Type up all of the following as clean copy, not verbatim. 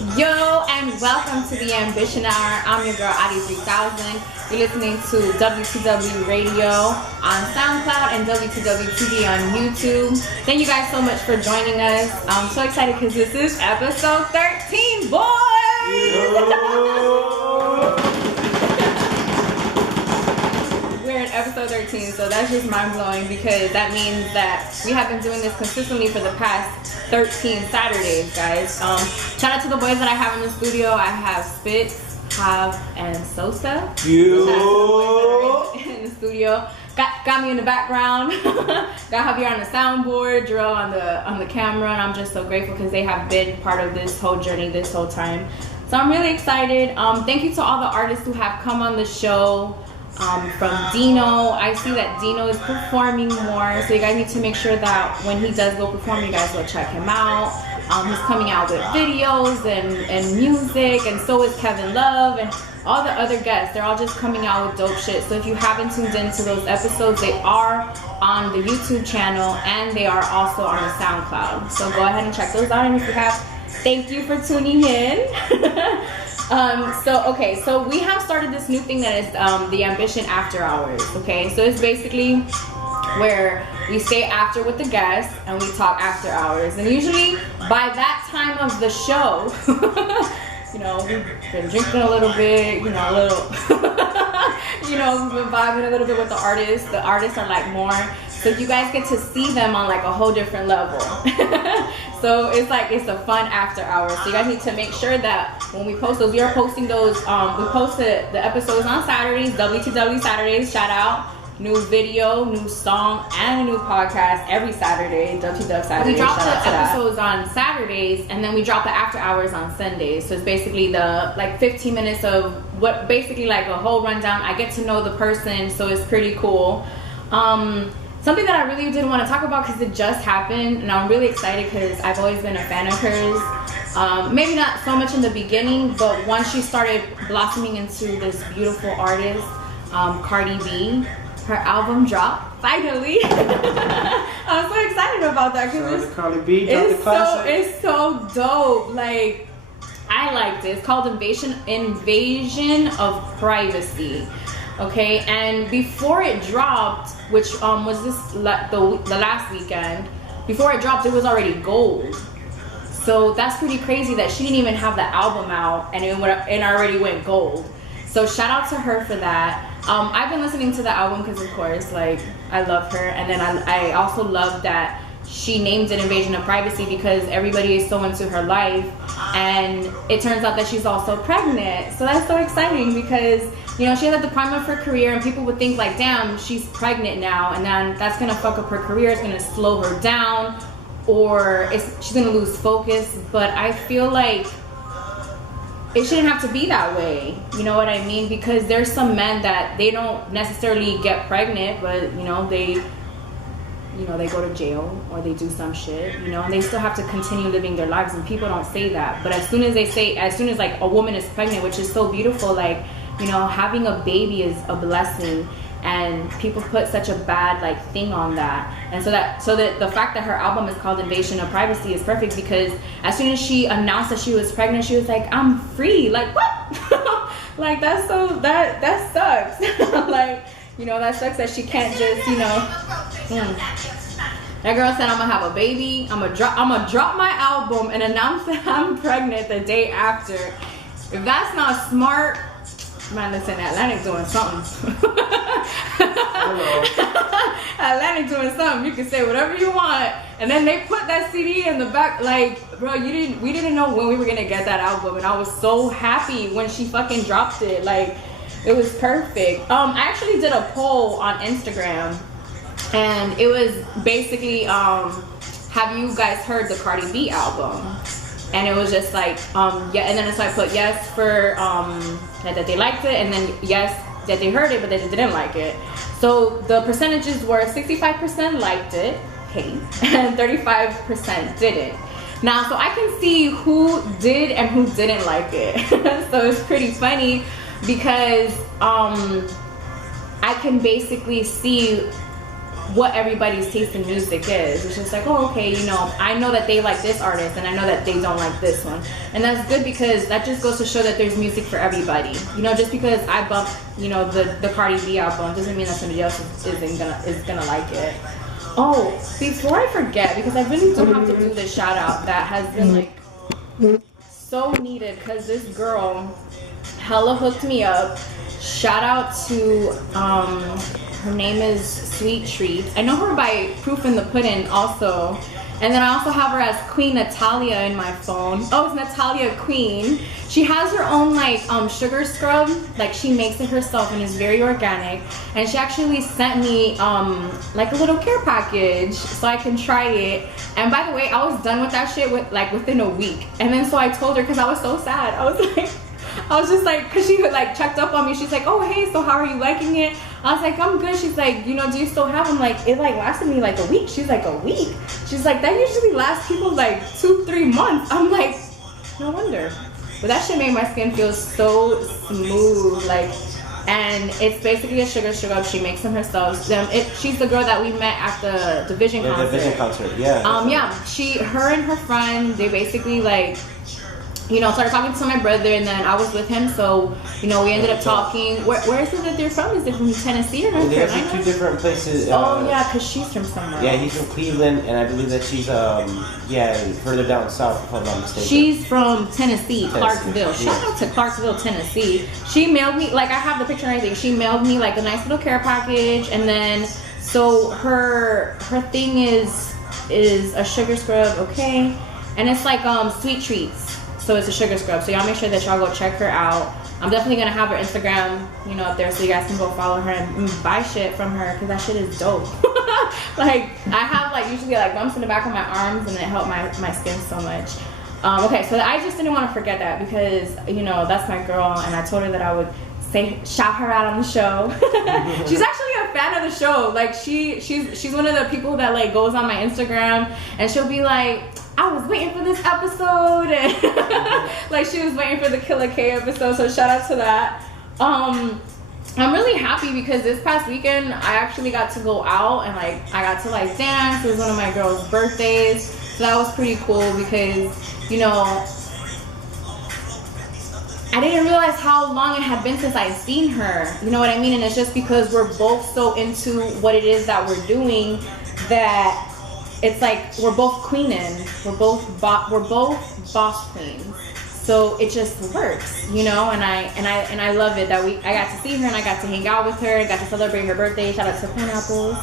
Yo, and welcome to the Ambition Hour. I'm your girl, Audii 3000. You're listening to W2W Radio on SoundCloud and W2W TV on YouTube. Thank you guys so much for joining us. I'm so excited because this is episode 13, boys! We're in episode 13, so that's just mind-blowing because that means that we have been doing this consistently for the past 13 Saturdays, guys. Shout out to the boys that I have in the studio. I have Spitz, Hav, and Sosa. You in the studio. Got me in the background. Got Javier on the soundboard, Drill on the camera, and I'm just so grateful because they have been part of this whole journey this whole time. So I'm really excited. Thank you to all the artists who have come on the show. From Dino, I see that Dino is performing more, so you guys need to make sure that when he does go perform, you guys go check him out. He's coming out with videos and music, and so is Kevin Love and all the other guests. They're all just coming out with dope shit. So if you haven't tuned into those episodes, they are on the YouTube channel and they are also on the SoundCloud. So go ahead and check those out, and if you have, thank you for tuning in. So we have started this new thing that is the Ambition After Hours, okay? So it's basically where we stay after with the guests and we talk after hours. And usually by that time of the show, we've been drinking a little bit, we've been vibing a little bit with the artists. The artists are like more, so you guys get to see them on like a whole different level. So it's a fun after hours. So you guys need to make sure that when we post those, we are posting those. We post the episodes on Saturdays, W2W Saturdays, shout out. New video, new song, and a new podcast every Saturday, W2W Saturdays. We drop the episodes on Saturdays, and then we drop the after hours on Sundays. So it's basically the 15 minutes of what, basically like a whole rundown. I get to know the person, so it's pretty cool. Something that I really didn't want to talk about because it just happened, and I'm really excited because I've always been a fan of hers. Maybe not so much in the beginning, but once she started blossoming into this beautiful artist, Cardi B, her album dropped finally. I'm so excited about that because it's so dope. Like, I liked it. It's called Invasion of Privacy. Okay, and before it dropped, which was the last weekend, before it dropped, it was already gold. So that's pretty crazy that she didn't even have the album out and it already went gold. So shout out to her for that. I've been listening to the album because, of course, I love her, and then I also love that she named it Invasion of Privacy because everybody is so into her life, and it turns out that she's also pregnant. So that's so exciting because she's at the prime of her career, and people would think like, damn, she's pregnant now, and then that's gonna fuck up her career. It's gonna slow her down, or she's gonna lose focus. But I feel like it shouldn't have to be that way. You know what I mean? Because there's some men that they don't necessarily get pregnant, but they go to jail or they do some shit, and they still have to continue living their lives, and people don't say that. But as soon as a woman is pregnant, which is so beautiful, having a baby is a blessing, and people put such a bad thing on that. And so that the fact that her album is called Invasion of Privacy is perfect because as soon as she announced that she was pregnant, she was like, I'm free. Like, what? That sucks. That sucks that she can't just, That girl said, I'm gonna have a baby, I'm gonna drop my album and announce that I'm pregnant the day after. If that's not smart, man, listen, Atlantic doing something. Atlantic doing something. You can say whatever you want. And then they put that CD in the back. Bro, we didn't know when we were gonna get that album, and I was so happy when she fucking dropped it. It was perfect. I actually did a poll on Instagram, and it was basically, have you guys heard the Cardi B album? And it was just yeah, and then so I put yes for that they liked it, and then yes that they heard it but they didn't like it. So the percentages were 65% liked it, and 35% didn't. Now, so I can see who did and who didn't like it. So it's pretty funny because I can basically see what everybody's taste in music is. It's just like, oh, okay, you know, I know that they like this artist and I know that they don't like this one. And that's good because that just goes to show that there's music for everybody. You know, just because I bump, you know, the Cardi B album doesn't mean that somebody else is gonna like it. Oh, before I forget, because I really do have to do this shout out that has been like so needed, because this girl hella hooked me up. Shout out to her name is Sweet Treats. I know her by Proof in the Pudding also. And then I also have her as Queen Natalia in my phone. Oh, it's Natalia Queen. She has her own like sugar scrub. Like she makes it herself and it's very organic. And she actually sent me like a little care package so I can try it. And by the way, I was done with that shit within a week. And then so I told her, because I was so sad. I was just like, because she like checked up on me. She's like, oh, hey, so how are you liking it? I was like, I'm good. She's like, you know, do you still have them? Like, it like lasted me like a week. She's like, a week? She's like, that usually lasts people like 2-3 months. I'm like, no wonder. But that shit made my skin feel so smooth. Like, and it's basically a sugar scrub. She makes them herself. She's the girl that we met at the Division concert. The Division concert, yeah. Yeah, her and her friend, they basically like, you know, started talking to my brother, and then I was with him, so, you know, we ended up talking. Where is it that they're from? Is it from Tennessee or North Carolina? They're 2 different places. Oh, yeah, because she's from somewhere. Yeah, he's from Cleveland, and I believe that she's, further down south, if I'm not mistaken. She's from Tennessee, Clarksville. Yeah. Shout out to Clarksville, Tennessee. She mailed me, like, I have the picture and everything. She mailed me, like, a nice little care package, and then, so her thing is a sugar scrub, okay? And it's like, Sweet Treats. So it's a sugar scrub. So y'all make sure that y'all go check her out. I'm definitely gonna have her Instagram, you know, up there so you guys can go follow her and buy shit from her, because that shit is dope. Like, I have like usually like bumps in the back of my arms, and it helped my skin so much. Okay, so I just didn't want to forget that, because, you know, that's my girl, and I told her that I would shout her out on the show. She's actually a fan of the show. Like she's one of the people that like goes on my Instagram, and she'll be like, I was waiting for this episode, and like she was waiting for the Killer K episode, so shout out to that. I'm really happy because this past weekend I actually got to go out and like I got to like dance. It was one of my girls' birthdays, so that was pretty cool because, you know, I didn't realize how long it had been since I'd seen her. You know what I mean? And it's just because we're both so into what it is that we're doing that it's like we're both queening. We're both boss queens. So it just works, you know. And I love it that I got to see her and I got to hang out with her. I got to celebrate her birthday. Shout out to Pineapples.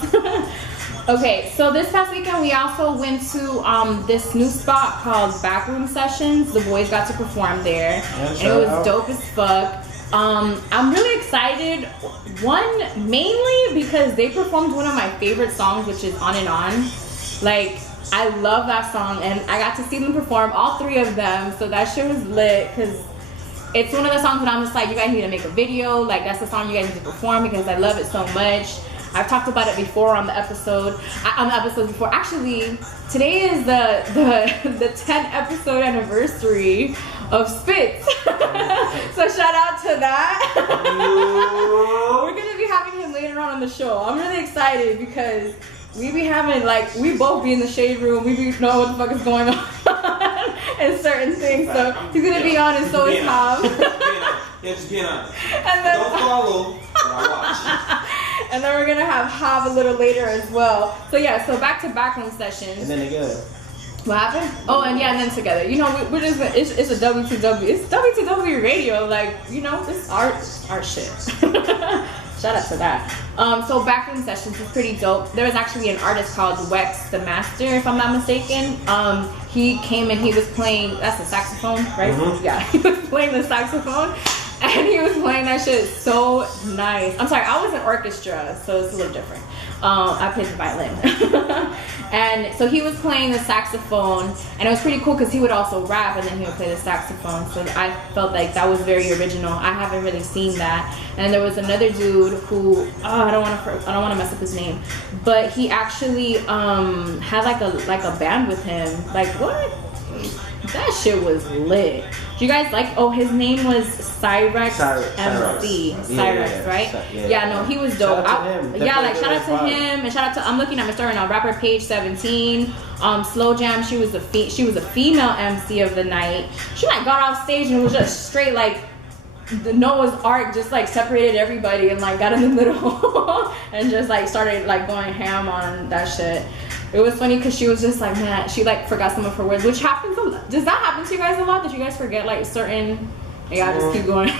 Okay, so this past weekend we also went to this new spot called Backroom Sessions. The boys got to perform there, and it was dope as fuck. I'm really excited. One, mainly because they performed one of my favorite songs, which is On and On. Like, I love that song, and I got to see them perform, all 3 of them. So that shit was lit, because it's one of the songs that I'm just like, you guys need to make a video. Like, that's the song you guys need to perform because I love it so much. I've talked about it before on the episode. Before. Actually, today is the 10th episode anniversary of Spitz. So shout out to that. We're gonna be having him later on in the show. I'm really excited because we be having we both be in the shade room. We be know what the fuck is going on and certain things. So he's gonna be on, and so is Tom. Yeah, just being honest. And then, don't follow, but I watch. And then we're gonna have Hav a little later as well. So yeah, so back to backroom sessions. And then together. What happened? Oh, and yeah, and then together. You know, we're just it's a W2W. It's W2W radio. Like, you know, this art shit. Shout out to that. So backroom sessions is pretty dope. There was actually an artist called Wex the Master, if I'm not mistaken. He came and he was playing. That's a saxophone, right? Mm-hmm. Yeah, he was playing the saxophone. And he was playing that shit so nice. I'm sorry, I was in orchestra, so it's a little different. I played the violin. And so he was playing the saxophone, and it was pretty cool because he would also rap and then he would play the saxophone. So I felt like that was very original. I haven't really seen that. And there was another dude who I don't want to mess up his name, but he actually had like a band with him. Like, what? That shit was lit. Do you guys like? Oh, his name was Cyrex MC. Cyrex, right? Yeah, no, he was dope. Shout out to him. Yeah, like shout out to him and shout out to. I'm looking at my story now. Rapper Page 17. Slow Jam. She was a female MC of the night. She like got off stage and was just straight like the Noah's Ark, just like separated everybody and like got in the middle and just like started like going ham on that shit. It was funny because she was just like, man, she like forgot some of her words, which happens a lot. Does that happen to you guys a lot? Did you guys forget like certain? Yeah, just keep going.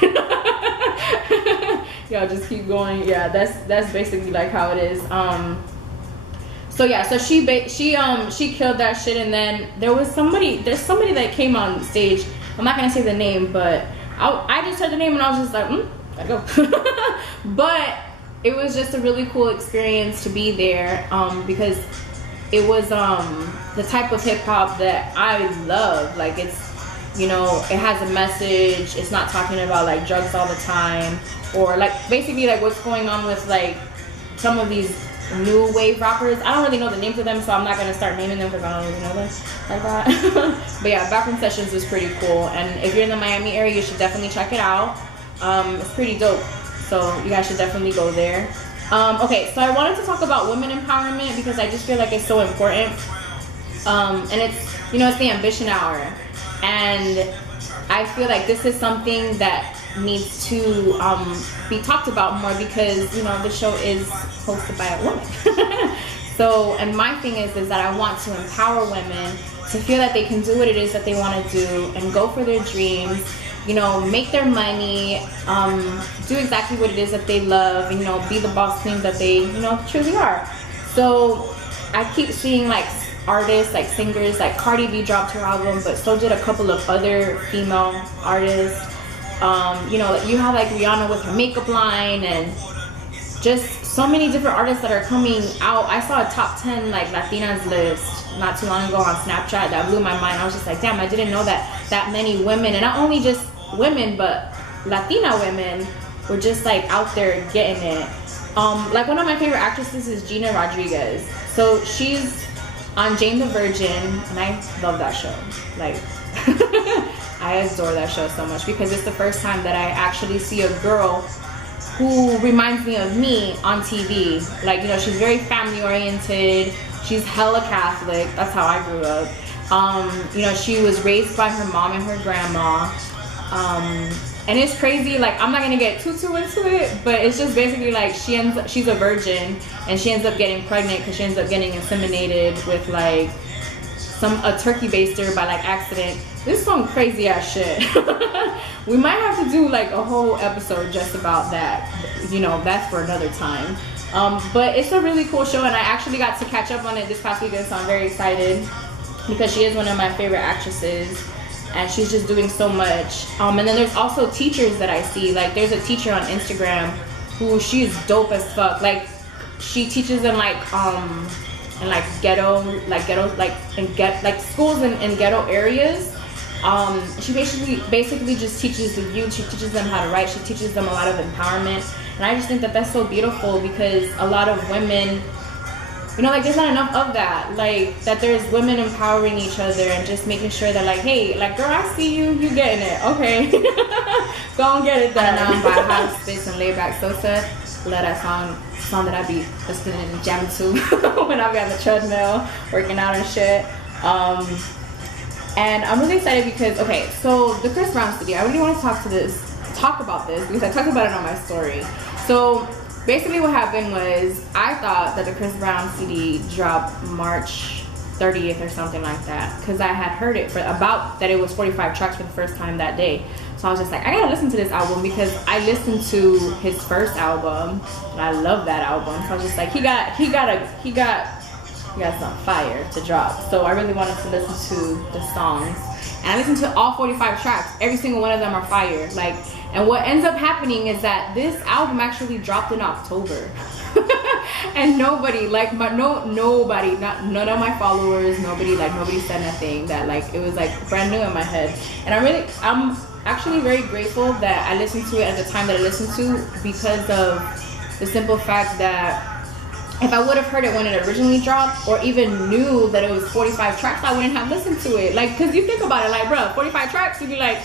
Yeah, just keep going. Yeah, that's basically like how it is. So yeah, so she killed that shit, and then there's somebody that came on stage. I'm not gonna say the name, but I just heard the name and I was just like, gotta go. But it was just a really cool experience to be there, because it was the type of hip hop that I love. Like it's, you know, it has a message. It's not talking about like drugs all the time, or like basically like what's going on with like some of these new wave rappers. I don't really know the names of them, so I'm not gonna start naming them because I don't really know them like that. But yeah, Backroom Sessions is pretty cool, and if you're in the Miami area, you should definitely check it out. It's pretty dope, so you guys should definitely go there. Okay, so I wanted to talk about women empowerment because I just feel like it's so important. And it's, you know, it's the Ambition Hour, and I feel like this is something that needs to be talked about more because, you know, the show is hosted by a woman. So, and my thing is that I want to empower women to feel that they can do what it is that they want to do and go for their dreams, you know, make their money, do exactly what it is that they love, and, you know, be the boss queens that they, you know, truly are. So I keep seeing like artists, like singers, like Cardi B dropped her album, but so did a couple of other female artists. You know, you have like Rihanna with her makeup line, and just so many different artists that are coming out. I saw a top 10 like Latinas list not too long ago on Snapchat that blew my mind. I was just like, damn, I didn't know that many women, and not only just women, but Latina women were just like out there getting it. Like one of my favorite actresses is Gina Rodriguez. So she's on Jane the Virgin, and I love that show. Like, I adore that show so much because it's the first time that I actually see a girl who reminds me of me on TV. Like, you know, she's very family oriented. She's hella Catholic. That's how I grew up. You know, she was raised by her mom and her grandma. And it's crazy. Like, I'm not gonna get too into it, but it's just basically like she's a virgin, and she ends up getting pregnant because she ends up getting inseminated with like a turkey baster by like accident. This is some crazy ass shit. We might have to do like a whole episode just about that. You know, that's for another time. But it's a really cool show, and I actually got to catch up on it this past weekend, so I'm very excited because she is one of my favorite actresses, and she's just doing so much. And then there's also teachers that I see. Like, there's a teacher on Instagram who she's dope as fuck. Like, she teaches in like schools in ghetto areas. She basically just teaches the youth. She teaches them how to write. She teaches them a lot of empowerment, and I just think that that's so beautiful because a lot of women, you know, like there's not enough of that. Like that there's women empowering each other and just making sure that like, hey, like girl, I see you getting it. Okay, go and get it done. By House Space and Layback Sosa. Love that song that I be listening and jamming to when I be on the treadmill working out and shit. And I'm really excited because, okay, so the Chris Brown CD, I really want to talk about this because I talked about it on my story. So basically what happened was I thought that the Chris Brown CD dropped March 30th or something like that because I had heard it that it was 45 tracks for the first time that day. So I was just like, I gotta listen to this album because I listened to his first album and I love that album. So I was just like, he got some fire to drop. So I really wanted to listen to the songs, and I listened to all 45 tracks. Every single one of them are fire. Like, and what ends up happening is that this album actually dropped in October, and nobody, none of my followers, nobody said nothing. That like it was like brand new in my head, and I'm actually very grateful that I listened to it at the time that I listened to because of the simple fact that if I would have heard it when it originally dropped, or even knew that it was 45 tracks, I wouldn't have listened to it. Like, cause you think about it, like, bro, 45 tracks, you'd be like,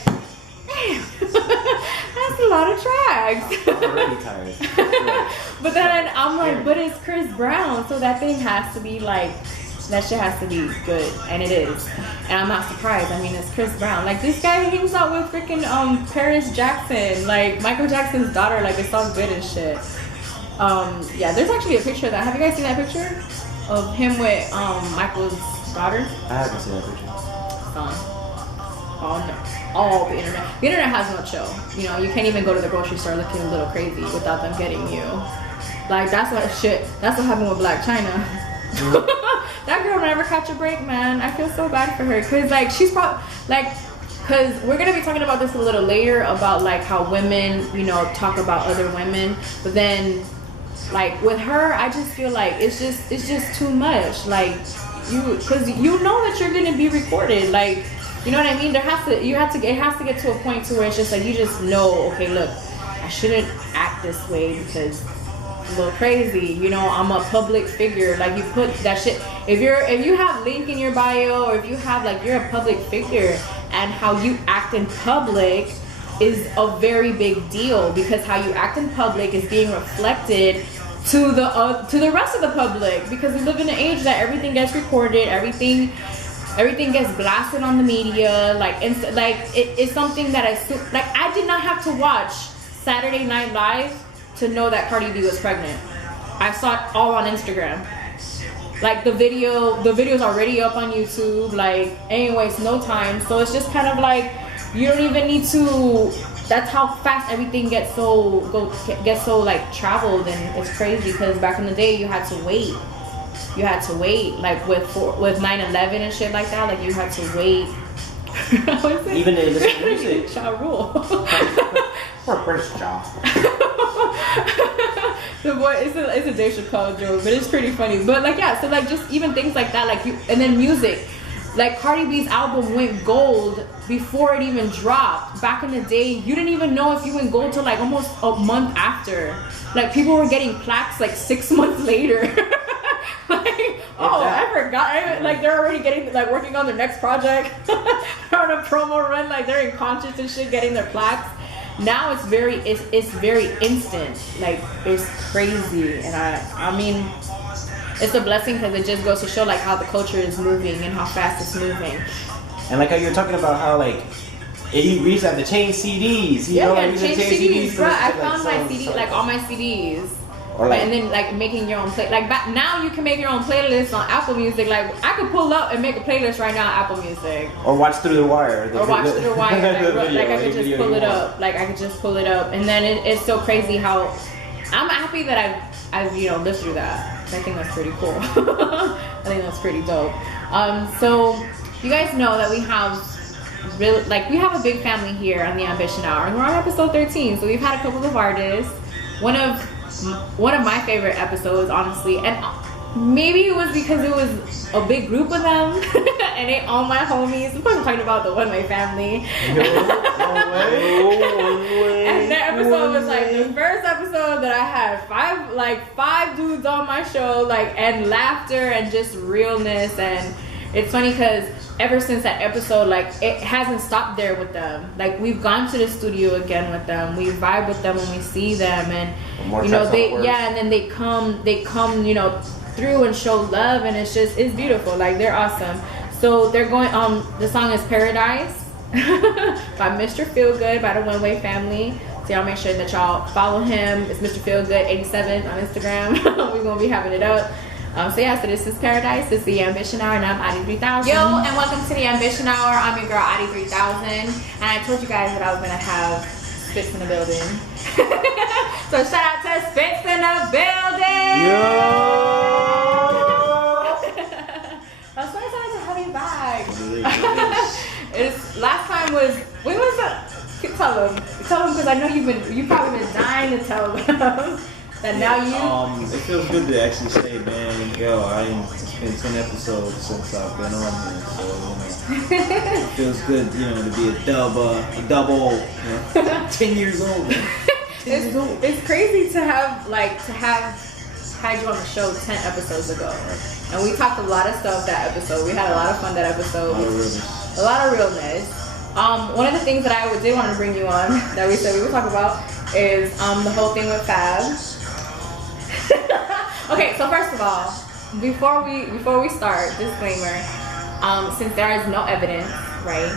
damn, that's a lot of tracks. I'm already tired. But then I'm like, but it's Chris Brown, so that thing has to be like, that shit has to be good, and it is. And I'm not surprised. I mean, it's Chris Brown. Like, this guy hangs out with freaking Paris Jackson, like Michael Jackson's daughter. Like, it's all good and shit. Yeah, there's actually a picture of that. Have you guys seen that picture of him with Michael's daughter? I haven't seen that picture. Oh no. All the internet. The internet has no chill. You know, you can't even go to the grocery store looking a little crazy without them getting you. Like, that's what happened with Black China. That girl never catch a break, man. I feel so bad for her. Cause like, she's probably like, cause we're gonna be talking about this a little later about like how women, you know, talk about other women. But then like with her, I just feel like it's just too much. Like, cause you know that you're gonna be recorded. Like, you know what I mean? It has to get to a point to where it's just like, you just know, okay, look, I shouldn't act this way because it's a little crazy. You know, I'm a public figure. Like, you put that shit, if you have link in your bio, or if you have like, you're a public figure, and how you act in public is a very big deal, because how you act in public is being reflected to the rest of the public, because we live in an age that everything gets recorded, everything gets blasted on the media. Like, it's something that I did not have to watch Saturday Night Live to know that Cardi B was pregnant. I saw it all on Instagram. Like, the video's already up on YouTube. Like, anyways, no time. So it's just kind of like, you don't even need to. That's how fast everything gets so like traveled, and it's crazy, because back in the day you had to wait. Like with 9/11 and shit like that. Like, you had to wait. Even in the music. Ja Rule. For Prince Ja. The boy, it's a Dave Chappelle joke, but it's pretty funny. But like, yeah, so like, just even things like that, like, and then music. Like, Cardi B's album went gold before it even dropped. Back in the day, you didn't even know if you went gold till like almost a month after. Like, people were getting plaques like 6 months later. Like, oh, I forgot. Like, they're already getting, like, working on their next project. They're on a promo run, like, they're in concerts and shit, getting their plaques. Now it's very instant. Like, it's crazy. And I mean, it's a blessing, because it just goes to show like how the culture is moving and how fast it's moving. And like how you were talking about how like you used to have to change CDs. You know, like, change CDs, bro. I found my CD, like all my CDs. Or like, and then like making your own play, like now you can make your own playlist on Apple Music. Like, I could pull up and make a playlist right now on Apple Music. Or watch Through the Wire. Like, I could just pull it up. Like, I could just pull it up, and then it's so crazy how I'm happy that I've you know, lived through that. I think that's pretty cool. I think that's pretty dope. So you guys know that we have we have a big family here on the Ambition Hour, and we're on episode 13. So we've had a couple of artists. One of my favorite episodes, honestly, and maybe it was because it was a big group of them, and they all my homies. Of course, I'm talking about the One Way family. No way. And that episode was like the first episode that I had five dudes on my show, like, and laughter and just realness. And it's funny because ever since that episode, like, it hasn't stopped there with them. Like, we've gone to the studio again with them. We vibe with them when we see them, and you know, and then they come, you know, through and show love, and it's beautiful. Like, they're awesome. So they're going, the song is Paradise by Mr. Feelgood by the One Way family. So y'all make sure that y'all follow him. It's Mr. Feelgood87 on Instagram. We're gonna be having it up. So this is Paradise. This is the Ambition Hour, and I'm Audii 3000. Yo, and welcome to the Ambition Hour. I'm your girl Audii 3000, and I told you guys that I was gonna have Spitz in the building. So shout out to Spitz in the building. Yo. I'm so excited to have you back. Last time was, when was that? Tell them because I know you've probably been dying to tell them. That now you. It feels good to actually say, man, yo, it's been 10 episodes since I've been on here, so it feels good, you know, to be a double, you know, 10 years old. It's crazy to have had you on the show 10 episodes ago. And we talked a lot of stuff that episode. We had a lot of fun that episode. A lot of realness. One of the things that I did want to bring you on that we said we would talk about is the whole thing with Fab. Okay, so first of all, before we start, disclaimer, since there is no evidence, right,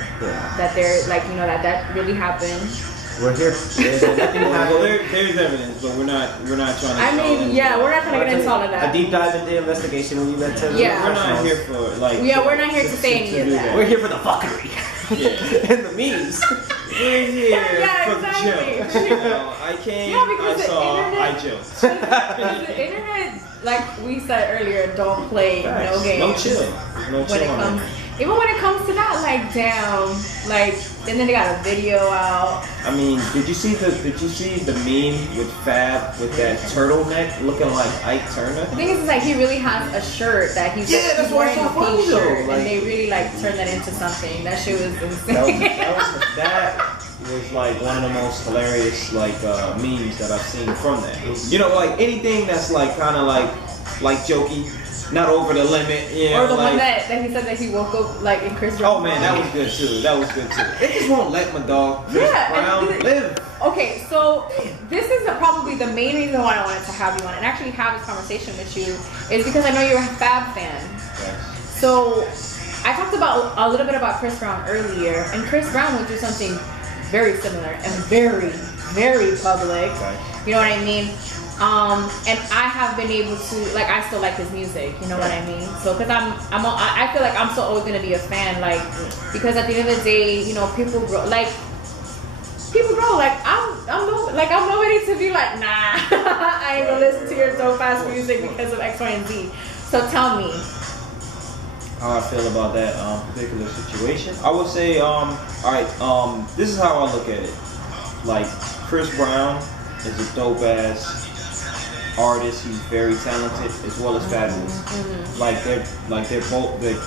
that there, like, you know, that really happened. We're here. There's nothing well, there's evidence, but we're not trying to. I mean, yeah, we're not trying to get into all of that. A deep dive into the investigation when you let to. Yeah, we're not here for like. Yeah, we're not here to say any of that. We're here for the fuckery. Yeah. And the memes. We're here for exactly. the jokes. You know, I came, because I saw, internet, I joked. The internet, like we said earlier, don't play no games. No chill. No chill. Even when it comes to that, like, damn, like, and then they got a video out. I mean, did you see the meme with Fab with that turtleneck looking like Ike Turner? The thing is like he really has a shirt that he's that's wearing why a pink shirt, like, and they really like turned that into something. That shit was insane. That was like one of the most hilarious like memes that I've seen from that. You know, like anything that's like kind of like jokey. Not over the limit, you know, or the like, one that he said that he woke up like in Chris Oh Brown. man, that was good too. They just won't let my dog Chris Brown live. Okay, so this is probably the main reason why I wanted to have you on and actually have this conversation with you is because I know you're a Fab fan. Okay. So I talked about a little bit about Chris Brown earlier, and Chris Brown went through something very similar and very, very public. Okay. You know what I mean? And I have been able to, like, I still like his music, you know what I mean? So, because I feel like I'm still always going to be a fan, like, because at the end of the day, you know, people grow, like, I'm nobody to be like, nah, I ain't gonna listen to your dope ass music because of X, Y, and Z. So tell me. How I feel about that particular situation. I would say, alright, this is how I look at it. Like, Chris Brown is a dope ass artist. He's very talented as well as fabulous. Mm-hmm.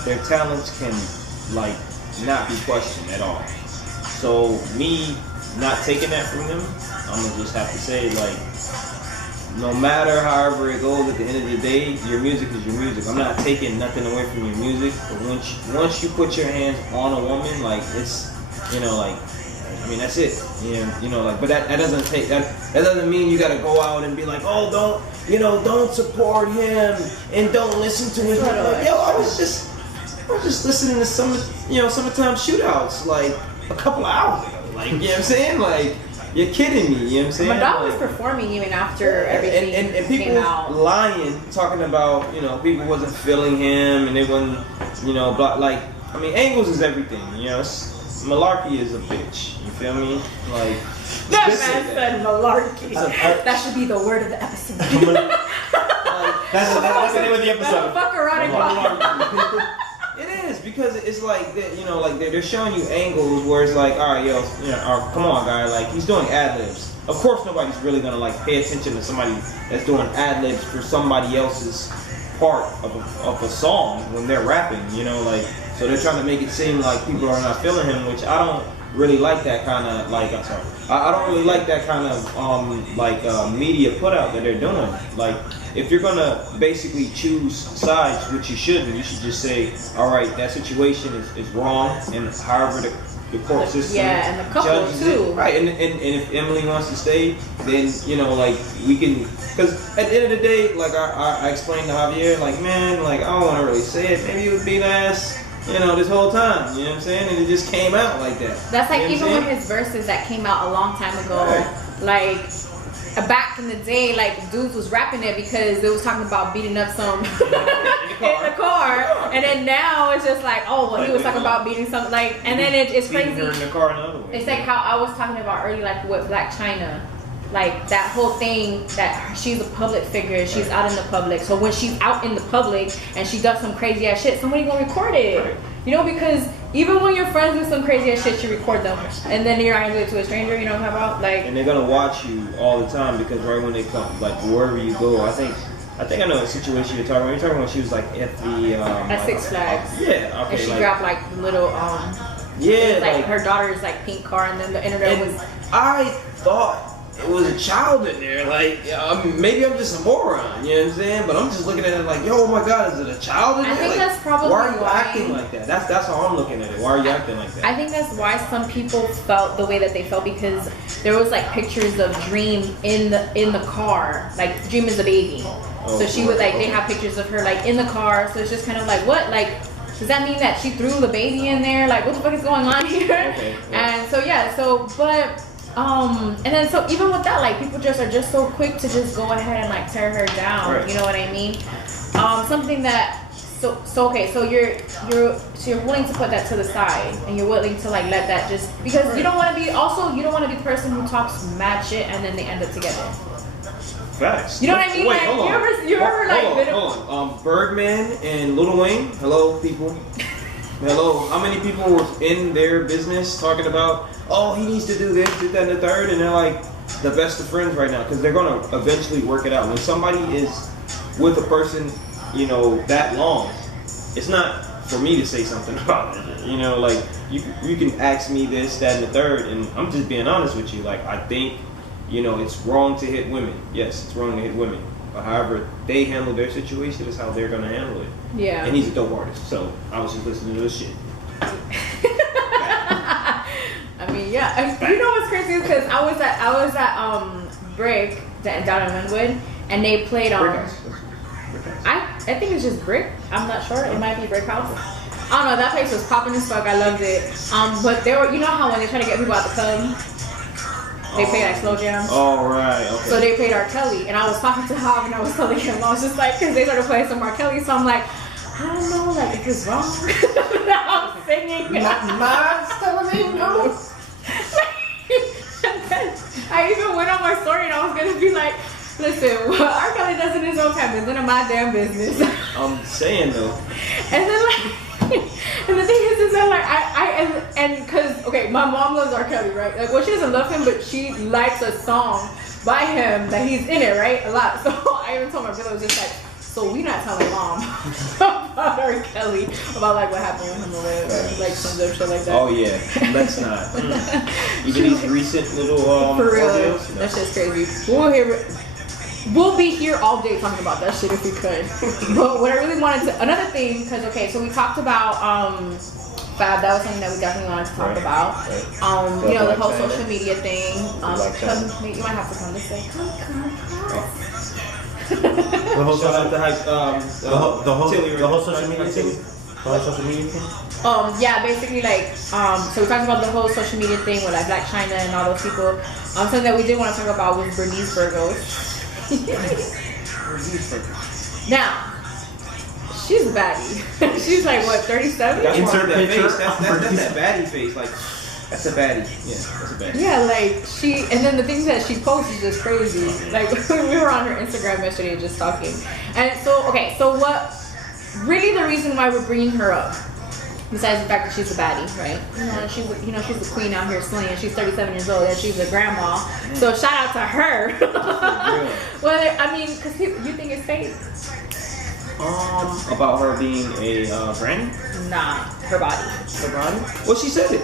Their talents can like not be questioned at all. So me not taking that from him, I'm gonna just have to say, like, no matter however it goes, at the end of the day, your music is your music. I'm not taking nothing away from your music, but once you put your hands on a woman, like, it's, you know, like, I mean, that's it. You know, like, but that doesn't take that doesn't mean you gotta go out and be like, oh, don't support him and don't listen to his music. Like, yo, I was just listening to summertime shootouts like a couple of hours ago. Like, you know what I'm saying? Like, you're kidding me, you know what I'm saying? My dog was performing even after everything and people came out. lying, talking about, you know, people wasn't feeling him and they wasn't, you know, like, I mean, angles is everything, you know. Malarkey is a bitch. You feel me? Like, that man said malarkey. That should be the word of the episode. That's the name of the episode. Fuck around and go. It is, because it's like that, you know, like they're showing you angles where it's like, all right, yo, you know, come on, guy, like, he's doing ad libs. Of course, nobody's really gonna like pay attention to somebody that's doing ad libs for somebody else's part of a song when they're rapping, you know, like. So they're trying to make it seem like people are not feeling him, which I don't really like that kind of, like, I'm sorry. I don't really like that kind of, media put out that they're doing. Like, if you're gonna basically choose sides, which you shouldn't, you should just say, all right, that situation is wrong, and however the court system and the couple too. it. Right, and if Emily wants to stay, then, you know, like, we can, because at the end of the day, like, I explained to Javier, like, man, like, I don't want to really say it, maybe it would be nice, you know, this whole time, you know what I'm saying? And it just came out like that. That's like, even with his verses that came out a long time ago, like, back in the day, like, dudes was rapping it because they was talking about beating up some in the car. And then now it's just like, oh, well, he was talking about beating some, like, and then it's crazy. Her in the car another way. It's like how I was talking about earlier, like, with Black China. Like, that whole thing that she's a public figure, she's out in the public. So when she's out in the public and she does some crazy ass shit, somebody gonna record it. Right. You know, because even when you're friends with some crazy ass shit, you record them. And then you're not gonna do it to a stranger, you know what I'm talking about? Like, and they're gonna watch you all the time, because right when they come, like, wherever you go, I think I know the situation you're talking about. You're talking about she was like at the at Six Flags. Yeah, okay. And she like, grabbed like the little yeah, like her daughter's like pink car, and then the internet was. I thought it was a child in there. Like, I mean, maybe I'm just a moron, you know what I'm saying? But I'm just looking at it like, yo, oh my God, is it a child in there? I think like, that's probably why are you why. acting like that? That's how I'm looking at it. Why are you acting like that? I think that's why some people felt the way that they felt, because there was like pictures of Dream in the car. Like Dream is a baby, so she would like they have pictures of her like in the car. So it's just kind of like, what, like, does that mean that she threw the baby in there? Like, what the fuck is going on here? Okay, yeah. And so yeah, so but and then so even with that, like people just are just so quick to just go ahead and like tear her down. Right. You know what I mean? Something that. So okay, so you're willing to put that to the side, and you're willing to like let that just, because you don't want to be the person who talks mad shit and then they end up together. Facts. You know what I mean? Wait, like, hold on. you ever like hold on. Birdman and Lil Wayne. Hello, people. Hello. How many people were in their business talking about, oh, he needs to do this, do that, and the third, and they're like the best of friends right now because they're gonna eventually work it out. When somebody is with a person, you know, that long, it's not for me to say something about it. You know, like you can ask me this, that, and the third, and I'm just being honest with you. Like, I think, you know, it's wrong to hit women. Yes, it's wrong to hit women. But however they handle their situation is how they're gonna handle it. Yeah. And he's a dope artist, so I was just listening to this shit. I mean, yeah. You know what's crazy is because I was at Brick down in Linwood, and they played I think it's just Brick. I'm not sure. It might be Brick House. I don't know. That place was popping as fuck. I loved it. But they were, you know how when they're trying to get people out the club, they play like slow jams. Oh, right. Okay. So they played R. Kelly, and I was talking to Hob, and I was telling him, I was just like, because they started playing some R. Kelly, so I'm like, I don't know, like if it's wrong. I'm singing. Not telling me no. And then I even went on my story, and I was gonna be like, listen, what R. Kelly does in his own time is none of my damn business. I'm saying though. And then like, and the thing is that like and cause okay, my mom loves R. Kelly, right? Like, well, she doesn't love him, but she likes a song by him that he's in it, right? A lot. So I even told my brother, I was just like, so we not telling mom about R. Kelly, about like what happened with him or whatever, like some dope shit like that. Oh yeah, let's not. Even these recent little for real, ordeals, that shit's crazy. We'll be here all day talking about that shit if we could. But what I really wanted to, another thing, because okay, so we talked about Fab. That was something that we definitely wanted to talk about. You know, the whole social media thing. You might have to come this way. The whole social media thing. Yeah, basically like so we talked about the whole social media thing with like Black China and all those people. Something that we did want to talk about was Bernice Burgos. Now, she's a baddie. She's like what, 37? That's Insert that picture. face. That's that baddie face. Like, that's a baddie. Yeah, that's a baddie. Yeah, like she, and then the things that she posts is just crazy. Like we were on her Instagram yesterday just talking, and so okay, so what? Really, the reason why we're bringing her up, besides the fact that she's a baddie, right? You know, she's the queen out here slaying. She's 37 years old and she's a grandma. So shout out to her. Well, I mean, because you think it's fake? About her being a granny? Nah, her body. Her body? Well, she said it.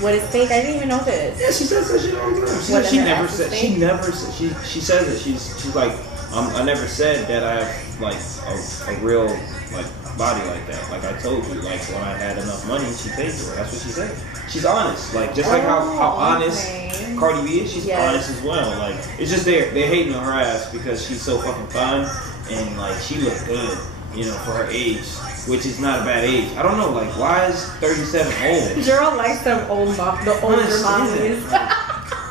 What is fake? I didn't even know this. Yeah, she says that shit all the time. She never said. She never said. She says it. She's like, I never said that I have like a real like body like that. Like I told you, like when I had enough money, she paid for it. That's what she said. She's honest. Like just like how honest Cardi B is, she's honest as well. Like it's just they're hating on her ass because she's so fucking fine and like she looks good, you know, for her age, which is not a bad age. I don't know, like why is 37 old? Gerald likes them old mom, the older mommies.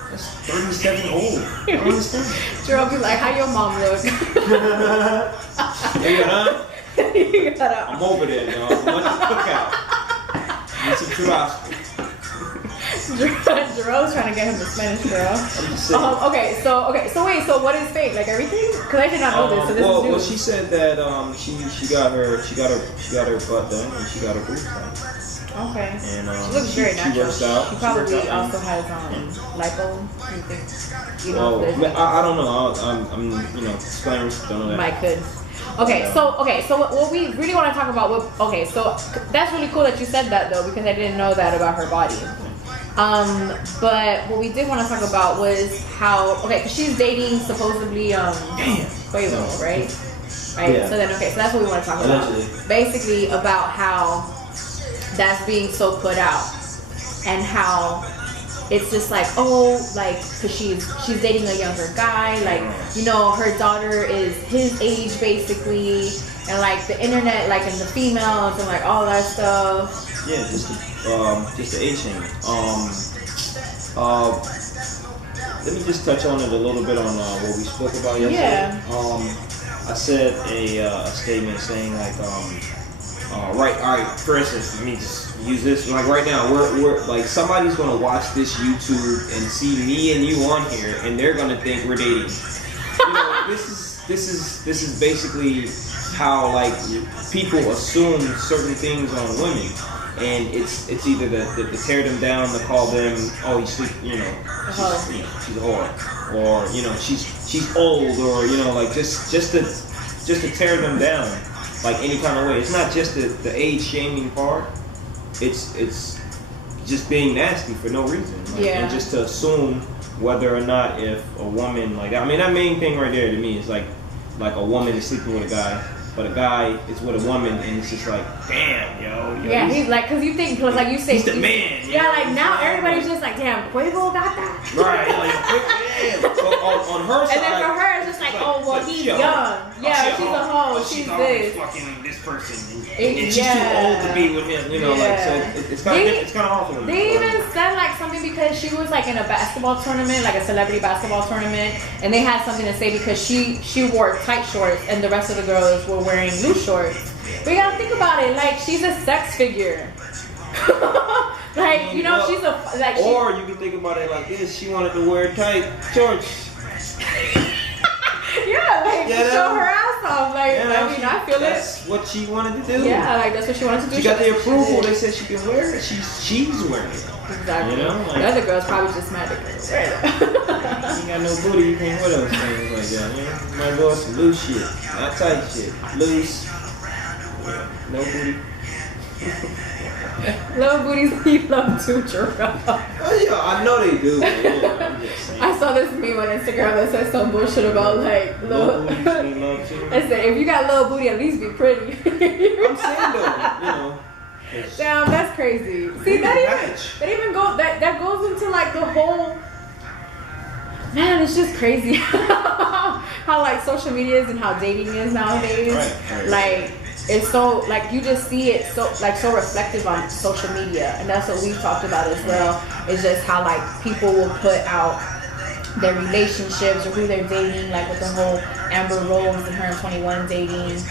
That's 37 old. I don't understand. Gerald be like, how your mom look? Hey, huh? You gotta. I'm over there, y'all. What's the cookout? Need some churrasco. Jerome's trying to get him the Spanish girl. I'm just saying. Okay, so wait, so what is fake? Like everything? Because I did not know this. So this is new. Well, she said that she got her butt done and she got her boobs done. Okay. And she looks very natural. She works out. She probably also has lipo. You think? You know? Well, I don't know. I'm disclaimer. Don't know that. Might could. Okay, so what we really want to talk about. So that's really cool that you said that though, because I didn't know that about her body. But what we did want to talk about was how, okay, because she's dating supposedly Quavo, right? Right. Yeah. So then, okay, so that's what we want to talk about. Allegedly. Basically, about how that's being so put out, and how it's just like, oh, like, because she's dating a younger guy, like, you know, her daughter is his age basically, and like the internet, like, and the females and like all that stuff. Yeah, just the age shaming. Let me just touch on it a little bit on what we spoke about yesterday. Yeah. I said a statement saying like, all right. For instance, let me just use this. Like right now, we're like somebody's gonna watch this YouTube and see me and you on here, and they're gonna think we're dating. You know, this is basically how like people assume certain things on women. And it's either to tear them down, to call them, oh, she's a whore, or you know, she's old, or you know, like just to tear them down, like any kind of way. It's not just the age shaming part. It's just being nasty for no reason, like, and just to assume whether or not if a woman like that. I mean, that main thing right there to me is like a woman is sleeping with a guy. But a guy is with a woman, and it's just like, damn, yo. Yeah, he's like, because you think, because like you say, he's the man. Yeah, like now everybody's just like, damn, Quavo got that. Right, like, damn. So on her side. And then for her, it's just like, oh, well, he's young. Yeah, she's a hoe. She's this. Fucking this person. And she's too old to be with him, you know, like, so it's kind of hard for them. They even said like something because she was like in a basketball tournament, like a celebrity basketball tournament, and they had something to say because she wore tight shorts and the rest of the girls were wearing loose shorts. But you gotta think about it, like she's a sex figure. Like, you know, she's a like. Or you can think about it like this: she wanted to wear tight shorts. Yeah, like show her ass off. Like, I mean, I feel that's what she wanted to do. Yeah, like that's what she wanted to do. She got the approval. They said she can wear it. She's wearing it. Exactly. You know, like, the other girls probably just mad at her. You got no booty, you can't wear those things like that. You know, you might go with some loose shit, not tight shit. Loose. Yeah, no booty. Little booties need love too, Jerome. Oh yeah, I know they do. Yeah, I saw this meme on Instagram that said some bullshit about like little booties need love too. I said if you got little booty, at least be pretty. I'm saying though, you know. Damn, that's crazy. See, that goes into like the whole. Man, it's just crazy how like social media is and how dating is nowadays. Right. Like it's so like you just see it so reflective on social media, and that's what we've talked about as well. It's just how like people will put out their relationships or who they're dating, like with the whole Amber Rose and her and 21 dating.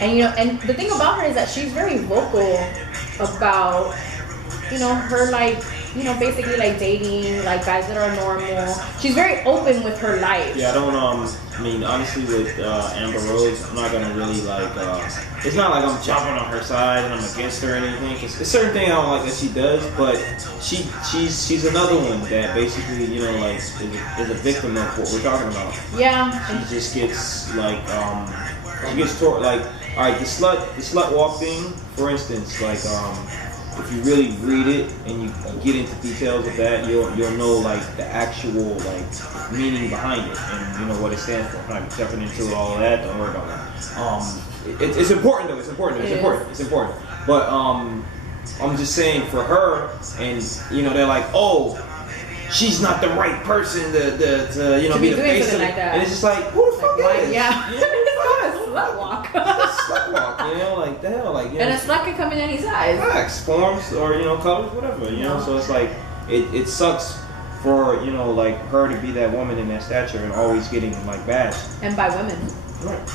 And you know, and the thing about her is that she's very vocal about, you know, her like, you know, basically like dating like guys that are normal. She's very open with her life. Yeah, I don't I mean, honestly, with Amber Rose, I'm not gonna really like. It's not like I'm jumping on her side and I'm against her or anything. Cause it's certain thing I don't like that she does, but she's another one that basically, you know, like is a victim of what we're talking about. Yeah. She just gets like she gets taught like, all right, the slut walk thing, for instance, like if you really read it and you get into details of that, you'll know like the actual like meaning behind it and you know what it stands for. I'm not jumping into all of that. Don't worry about that. It's important though. It's important. But I'm just saying for her, and you know they're like, oh, she's not the right person to you know be the face of it. Like and it's just like, who the fuck is? Yeah. You know, slut walk. Slut walk, you know, like the hell, like, you know. And a slut can come in any size. Facts, forms, or you know, colors, whatever, you know. So it's like, it sucks for, you know, like her to be that woman in that stature and always getting like bashed. And by women. Right.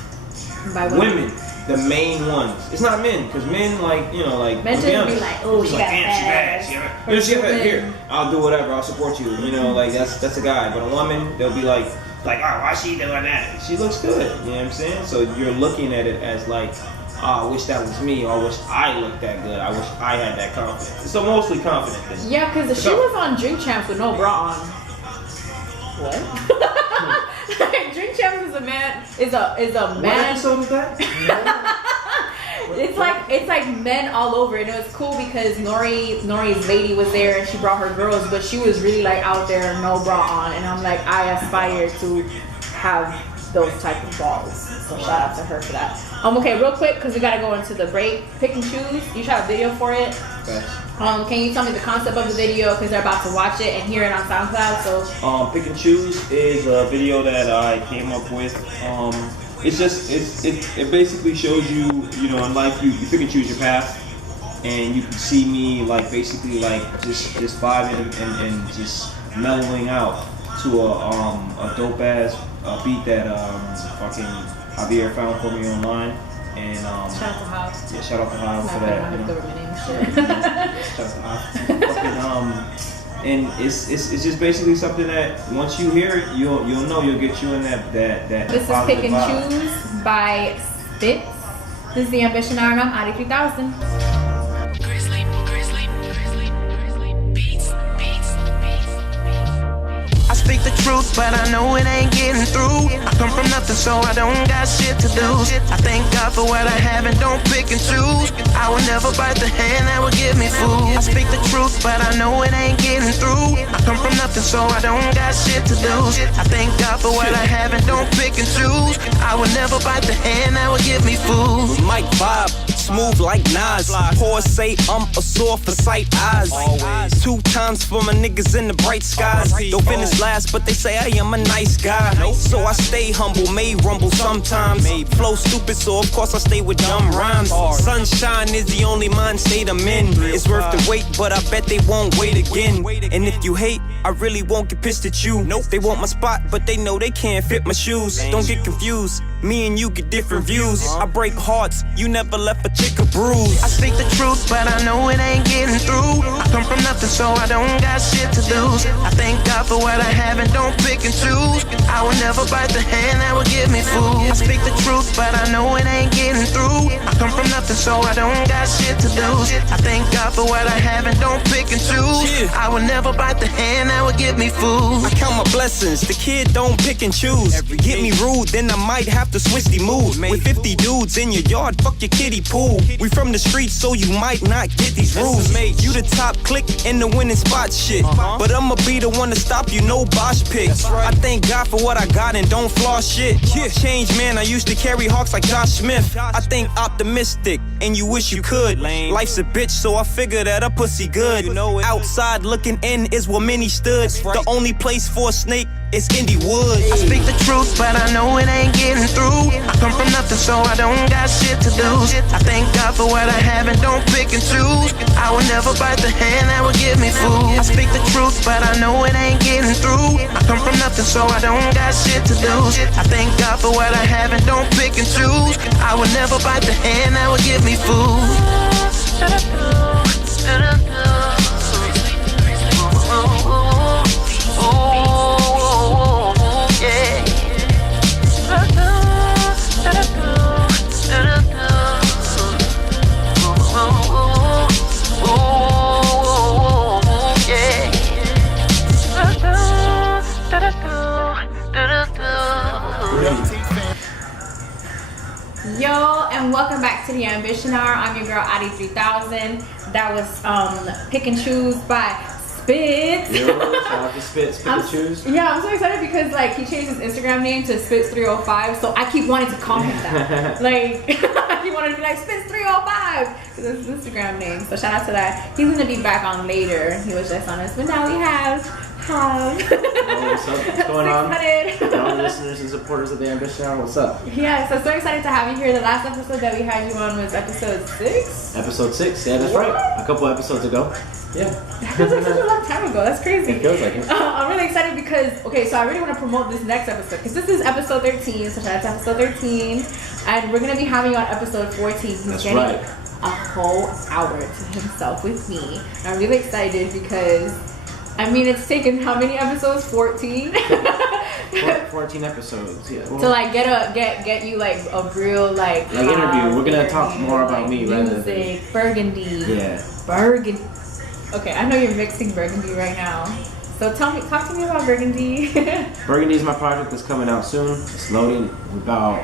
And by women, the main ones. It's not men, because men like, you know, like. Men just be like, oh, she got ass. Here, I'll do whatever. I'll support you. You know, like that's a guy. But a woman, they'll be like, oh, why she doing that? She looks good. You know what I'm saying? So you're looking at it as like, oh, I wish that was me, or I wish I looked that good. I wish I had that confidence. It's a mostly confident thing. Yeah, because she was on Drink Champs with no bra on. What? Drink Champs is a man. Is a man. What episode is that? It's like men all over, and it was cool because Nori's lady was there and she brought her girls, but she was really like out there, no bra on, and I'm like, I aspire to have those type of balls. So shout out to her for that. Okay, real quick, because we gotta go into the break. Pick and choose. You shot a video for it. Okay. Can you tell me the concept of the video, because they're about to watch it and hear it on SoundCloud? So Pick and choose is a video that I came up with. It's just it basically shows you, you know, in life you pick and choose your path, and you can see me like basically like just vibing and just mellowing out to a dope ass beat that fucking Javier found for me online. And shout out to House. Yeah, shout out to House for that. You know. Shout out to House. And it's just basically something that once you hear it, you'll know, you'll get you in that. This is Pick and vibe. Choose by Spitz. This is the Ambition Hour, and I'm Audii 3000. Speak the truth, but I know it ain't getting through. I come from nothing, so I don't got shit to lose. I thank God for what I have and don't pick and choose. I will never bite the hand that will give me food. I speak the truth, but I know it ain't getting through. I come from nothing, so I don't got shit to lose. I thank God for what I have and don't pick and choose. I will never bite the hand that will give me food. Mike Bob, smooth like Nas. Poor say I'm a sore for sight eyes. 2 times for my niggas in the bright skies. Don't finish last, but they say I am a nice guy. So I stay humble, may rumble sometimes. Flow stupid, so of course I stay with dumb rhymes. Sunshine is the only mind state I'm in. It's worth the wait, but I bet they won't wait again. And if you hate, I really won't get pissed at you. They want my spot, but they know they can't fit my shoes. Don't get confused, me and you get different views. I break hearts, you never left a chick a bruise. I speak the truth, but I know it ain't getting through. I come from nothing, so I don't got shit to lose. I thank God for what I have and don't pick and choose. I will never bite the hand that will give me food. I speak the truth, but I know it ain't getting through. I come from nothing, so I don't got shit to lose. I thank God for what I have and don't pick and choose. I will never bite the hand that will give me food. I count my blessings, the kid don't pick and choose. Get me rude, then I might have to switch the mood. With 50 dudes in your yard, fuck your kiddie pool. We from the streets, so you might not get these rules. You the top click in the winning spot shit. But I'ma be the one to stop you, no Bosch pick. I thank God for what I got and don't floss shit. Change man, I used to carry hawks like Josh Smith. I think optimistic, and you wish you could. Life's a bitch, so I figure that a pussy good. Outside looking in is where many stood. The only place for a snake is Indywood. I speak the truth, but I know it ain't getting through. I come from nothing, so I don't got shit to lose. I thank God for what I have and don't pick and choose. I will never bite the hand that will give me food. I speak the truth, but I know it ain't getting through. I come from nothing, so I don't got shit to lose. I thank God for what I have and don't pick and choose. I will never bite the hand that will give me food. Yo, and welcome back to the Ambition Hour. I'm your girl Audii 3000. That was Pick and Choose by Spitz. Yo, shout out to Spitz, Pick and Choose. Yeah, I'm so excited because like he changed his Instagram name to Spitz305, so I keep wanting to call him that. Like I keep wanting to be like Spitz305 because it's his Instagram name. So shout out to that. He's gonna be back on later. He was just on us, but now we have. Oh, what's up? What's going on? 600. All the listeners and supporters of the Ambition Hour, what's up? Yeah, so excited to have you here. The last episode that we had you on was episode 6. Episode 6, yeah, that's What? right. A couple episodes ago. Yeah. That feels like such a long time ago. That's crazy. It feels like it. I'm really excited because, okay, so I really want to promote this next episode because this is episode 13, so shout out to episode 13. And we're going to be having you on episode 14. He's That's getting right. a whole hour to himself with me. I'm really excited because, I mean, it's taken how many episodes? 14? 14 episodes, yeah. To like get you like a real like interview. We're gonna talk more about me rather than music, Burgundy. Yeah. Burgundy. Okay, I know you're mixing Burgundy right now. So talk to me about Burgundy. Burgundy is my project that's coming out soon. It's loading in about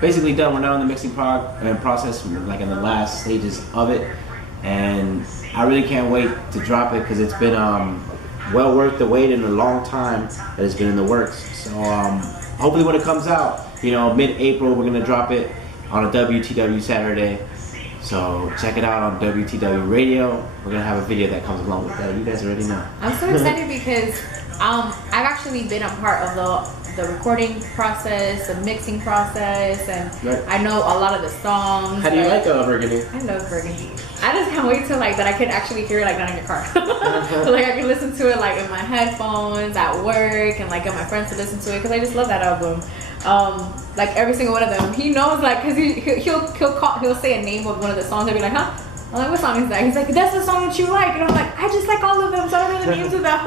basically done. We're now in the mixing process, we're like in the last stages of it, and I really can't wait to drop it because it's been well worth the wait in a long time that it's been in the works. So hopefully when it comes out, you know, mid-April, we're gonna drop it on a WTW Saturday. So check it out on WTW Radio. We're gonna have a video that comes along with that. You guys already know. I'm so excited because I've actually been a part of the recording process, the mixing process, and Right. I know a lot of the songs. How do you like Burgundy? I love Burgundy. I just can't wait till like that I can actually hear it like not in your car. Like I can listen to it like in my headphones at work and like get my friends to listen to it because I just love that album. Like every single one of them, he knows like because he'll say a name of one of the songs. I'll be like, huh? I'm like, what song is that? He's like, that's the song that you like, and I'm like, I just like all of them, so I don't know the names of them.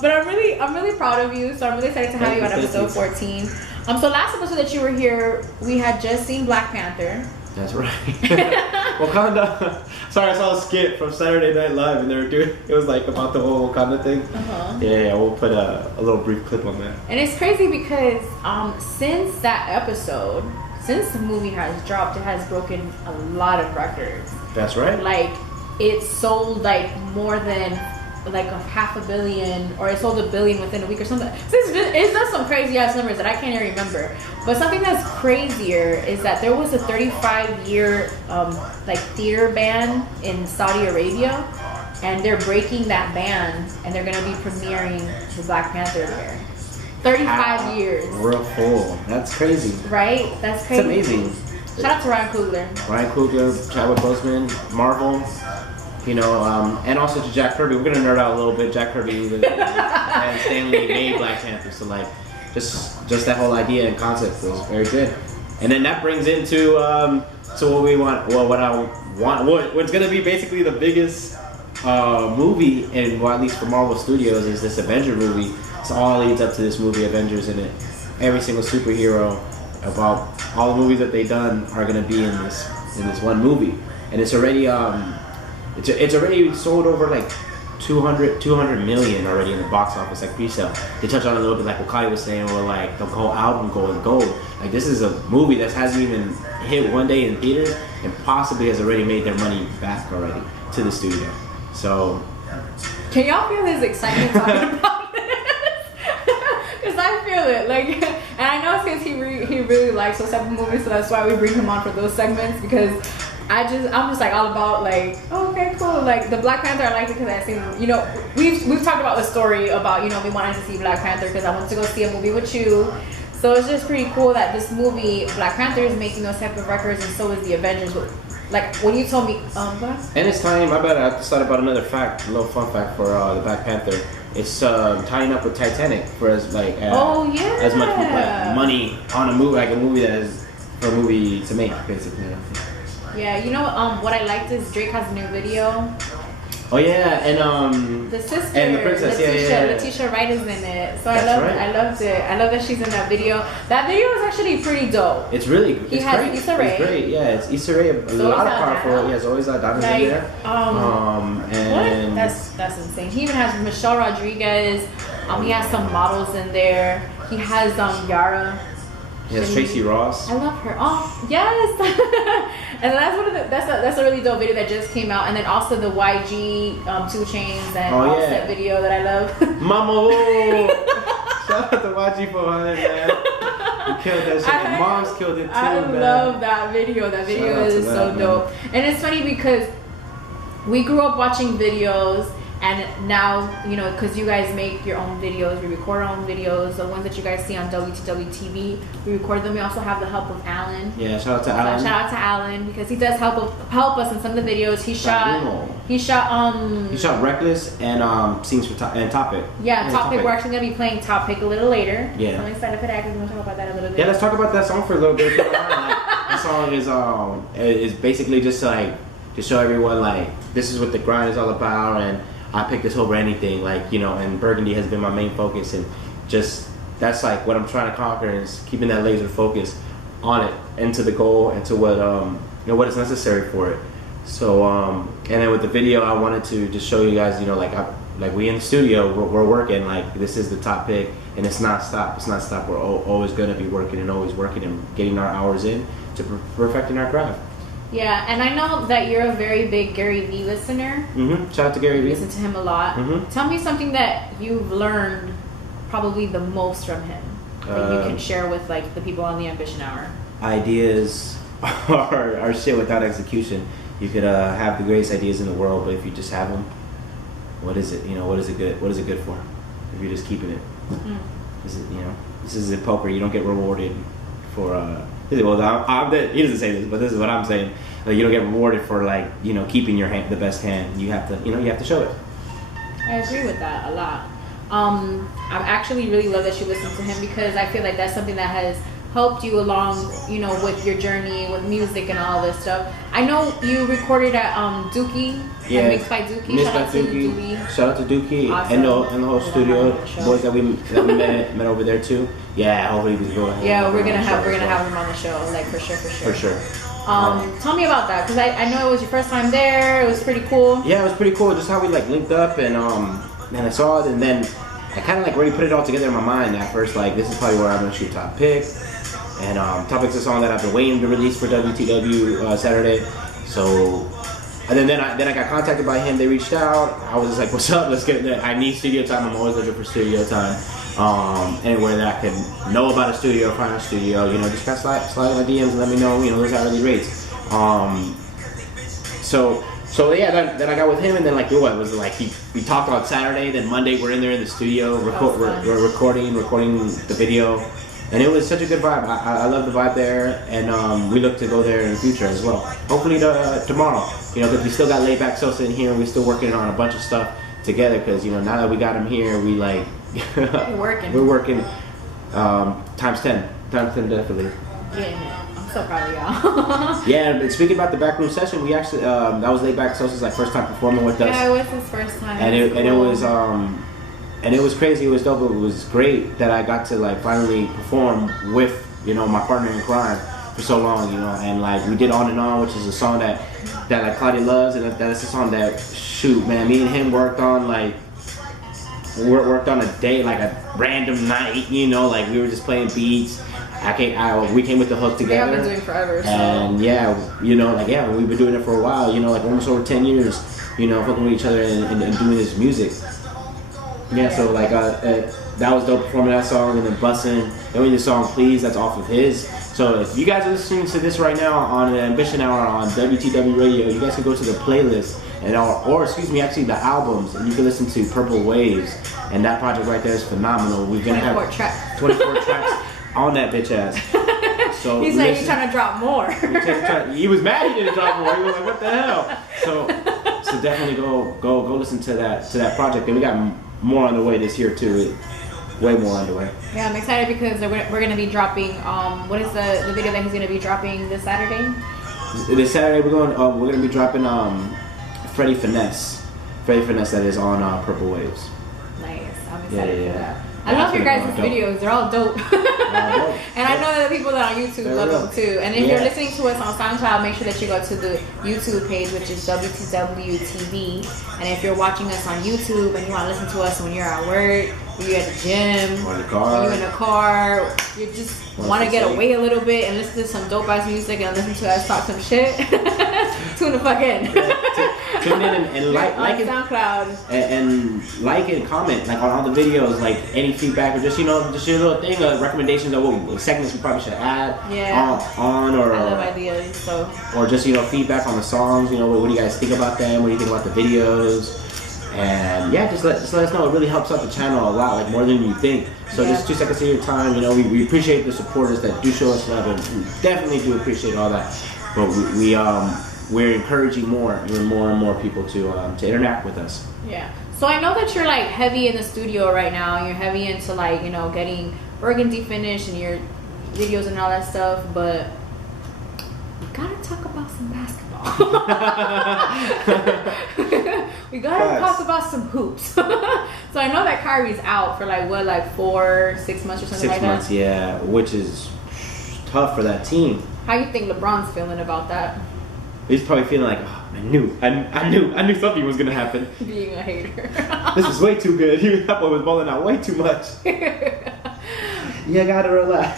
But I'm really proud of you. So I'm really excited to have you on episode 14. So last episode that you were here, we had just seen Black Panther. That's right. Wakanda. Sorry, I saw a skit from Saturday Night Live, and they were doing. It was like about the whole Wakanda thing. Yeah, we'll put a little brief clip on that. And it's crazy because since that episode, since the movie has dropped, it has broken a lot of records. That's right. Like it sold like more than like a 500 million, or it sold 1 billion within a week or something. So it's just some crazy ass numbers that I can't even remember. But something that's crazier is that there was a 35-year like theater ban in Saudi Arabia, and they're breaking that ban, and they're gonna be premiering the Black Panther there. 35 years. Real full. That's crazy. Right? That's crazy. It's amazing. Shout out to Ryan Coogler. Ryan Coogler, Chadwick Boseman, Marvel, you know, and also to Jack Kirby. We're gonna nerd out a little bit. Jack Kirby and Stan Lee made Black Panther, so like, just that whole idea and concept was very good. And then that brings into so what we want. Well, what's gonna be basically the biggest movie, and well, at least for Marvel Studios, is this Avenger movie. So all leads up to this movie, Avengers, in it. Every single superhero about all the movies that they've done are gonna be in this one movie, and it's already it's already sold over like 200 million already in the box office, like pre-sale. They touch on it a little bit, like what Kali was saying, or like the whole album going gold. Like this is a movie that hasn't even hit one day in theaters, and possibly has already made their money back already to the studio. So, can y'all feel his excitement talking about this? Because I feel it, like, and I know it's because he really likes those type of movies, so that's why we bring him on for those segments. Because I'm just like all about like, oh, okay, cool. Like the Black Panther, I liked it because I seen, you know, we've talked about the story about, you know, me wanting to see Black Panther because I wanted to go see a movie with you. So it's just pretty cool that this movie, Black Panther, is making those type of records, and so is the Avengers. Like when you told me, what? And it's tying. My bad. I just thought about another fact, a little fun fact for the Black Panther. It's tying up with Titanic for as like as much like money on a movie, like a movie that is for a movie to make, basically. Yeah, you know what I liked is Drake has a new video. Oh yeah, and the sister and the princess, Letitia Wright is in it. So I loved it. I love that she's in that video. That video is actually pretty dope. It's really he it's has great. Issa Rae. It's great. Yeah, it's Issa Rae. A lot of powerful. Yeah, Zoe Saldana's in there. And what? That's insane. He even has Michelle Rodriguez. He has some models in there. He has Yara. He has Tracy Ross. I love her. Oh yes. And that's one of the that's a really dope video that just came out. And then also the YG 2 Chainz and Offset video that I love. Mama, shout out to YG for that, man. You killed that shit. Mom's killed it too, man. I love that video. That video is so dope. And it's funny because we grew up watching videos. And now, you know, because you guys make your own videos, we record our own videos. The ones that you guys see on WTW TV, we record them. We also have the help of Alan. Yeah, shout out to Alan. Shout out to Alan because he does help us in some of the videos. He shot Reckless and scenes for and Topic. Yeah, Topic. We're actually gonna be playing Topic a little later. Yeah. So I'm excited for that because we're gonna talk about that a little bit. Yeah, let's talk about that song for a little bit. That song is basically just like to show everyone like this is what the grind is all about, and I picked this over anything, like, you know, and Burgundy has been my main focus, and just that's like what I'm trying to conquer is keeping that laser focus on it and to the goal and to what you know what is necessary for it. So and then with the video, I wanted to just show you guys, you know, like like we in the studio, we're working. Like this is the top pick, and it's not stop. It's not stop. We're always gonna be working and always working and getting our hours in to perfecting our craft. Yeah, and I know that you're a very big Gary Vee listener. Shout out to Gary You Vee. listen to him a lot. Tell me something that you've learned probably the most from him that you can share with like the people on the Ambition Hour. Ideas are shit without execution. You could have the greatest ideas in the world, but if you just have them, what is it? You know, what is it good? What is it good for? If you're just keeping it, this is, you know, this is in poker. You don't get rewarded for. Well, he doesn't say this, but this is what I'm saying. Like, you don't get rewarded for like, you know, keeping your hand, the best hand. You have to, you know, you have to show it. I agree with that a lot. I actually really love that you listen to him because I feel like that's something that has helped you along, you know, with your journey with music and all this stuff. I know you recorded at Dookie, at Mixed by Dookie. Shout out to Dookie. Shout out to Dookie Awesome. and the whole studio boys that we met over there too. Yeah, hopefully we can go ahead. Yeah, we're gonna have him on the show, like for sure. For sure. Tell me about that, because I know it was your first time there. It was pretty cool. Yeah, it was pretty cool. Just how we like linked up and I saw it, and then I kind of like already put it all together in my mind at first. Like, this is probably where I'm gonna shoot Top Pick, and Top Pick's a song that I've been waiting to release for WTW Saturday. So, and then I got contacted by him. They reached out. I was just like, "What's up? Let's get it. I need studio time. I'm always looking for studio time. Anywhere that I can know about a studio, find a studio. You know, just kind of slide my DMs and let me know. You know, those hourly rates. So yeah, then I got with him, and then like what was it like? We talked on Saturday, then Monday we're in there in the studio, we're recording the video, and it was such a good vibe. I love the vibe there, and we look to go there in the future as well. Hopefully tomorrow, you know, because we still got Laid Back Sosa in here, and we're still working on a bunch of stuff together. Because, you know, now that we got him here, we like we're working times 10 definitely. Yeah. So proud of y'all. Yeah, and speaking about the backroom session, we actually that was Laid Back Sosa's like first time performing with us. Yeah, it was his first time. And it was crazy. It was dope. It was great that I got to like finally perform with, you know, my partner in crime for so long, you know. And like we did On and On, which is a song that like Claudia loves, and that's a song that, shoot, man, me and him worked on a day, like a random night, you know, like we were just playing beats. We came with the hook together. Yeah, I've been doing it forever. So. And yeah, you know, like we've been doing it for a while. You know, like almost over 10 years. You know, fucking with each other and doing this music. Yeah, so like that was dope performing that song, and then busting. Then we did the song Please, that's off of his. So if you guys are listening to this right now on the Ambition Hour on WTW Radio, you guys can go to the playlist or actually the albums, and you can listen to Purple Waves, and that project right there is phenomenal. We're gonna have 24 tracks on that bitch ass. So he's like, you're trying to drop more. He was mad he didn't drop more. He was like, what the hell? So definitely go listen to that project, and we got more on the way this year too. Way more on the way. Yeah, I'm excited because we're gonna be dropping. What is the video that he's gonna be dropping this Saturday? This Saturday we're gonna be dropping Freddie Finesse. That is on Purple Waves. Nice. I'm excited for that. I Yeah, love your guys' videos. They're all dope. And I know that the people that are on YouTube love them too. And if you're listening to us on SoundCloud, make sure that you go to the YouTube page, which is WTW TV. And if you're watching us on YouTube and you want to listen to us when you're at work, or you're at the gym, or in the car, or you're in the car, you just want to get away a little bit and listen to some dope ass music and listen to us talk some shit, tune the fuck in. Tune in and like it, SoundCloud, and like and comment like on all the videos, like any feedback or just your little thing, recommendations of what segments we probably should add on or I love ideas, so or just feedback on the songs. You know, what do you guys think about them? What do you think about the videos? And yeah, just let us know. It really helps out the channel a lot, like more than you think. So just 2 seconds of your time. You know, we appreciate the supporters that do show us love, and we definitely do appreciate all that. But we're encouraging more and more people to interact with us. Yeah. So I know that you're like heavy in the studio right now. You're heavy into like, you know, getting Burgundy finished and your videos and all that stuff, but we gotta talk about some basketball. We gotta talk about some hoops. So I know that Kyrie's out for like 4-6 months or something like that. 6 months, yeah, which is tough for that team. How you think LeBron's feeling about that? He's probably feeling like, oh, I knew something was gonna happen. Being a hater. This is way too good. That boy was balling out way too much. You gotta relax.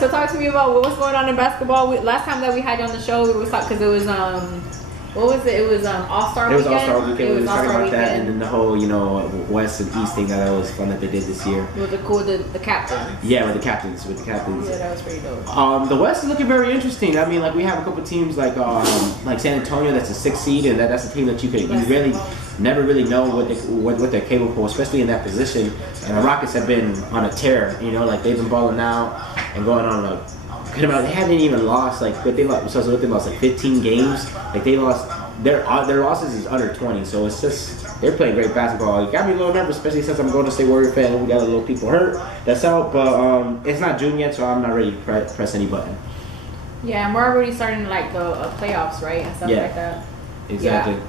So talk to me about what's going on in basketball. Last time that we had you on the show, we was talking because it was what was it? It was All-Star Weekend. It was All-Star Weekend. We were talking about that, Weekend. and then the whole West and East thing that was fun that they did this year. With the captains. Yeah, with the captains. Yeah, that was pretty dope. The West is looking very interesting. I mean, like we have a couple teams like San Antonio, that's a 6th seed, and that's a team that you really never really know what they're capable of, especially in that position. And the Rockets have been on a tear. Like they've been balling out and going on a. They haven't even lost like they lost like 15 games. Like they lost their losses is under 20. So it's just they're playing great basketball. It got me a little nervous, especially since I'm a Golden State Warrior fan. We got a little people hurt. That's out, but it's not June yet, so I'm not ready to press any button. Yeah, and we're already starting like the playoffs, right, and stuff like that. Exactly. Yeah.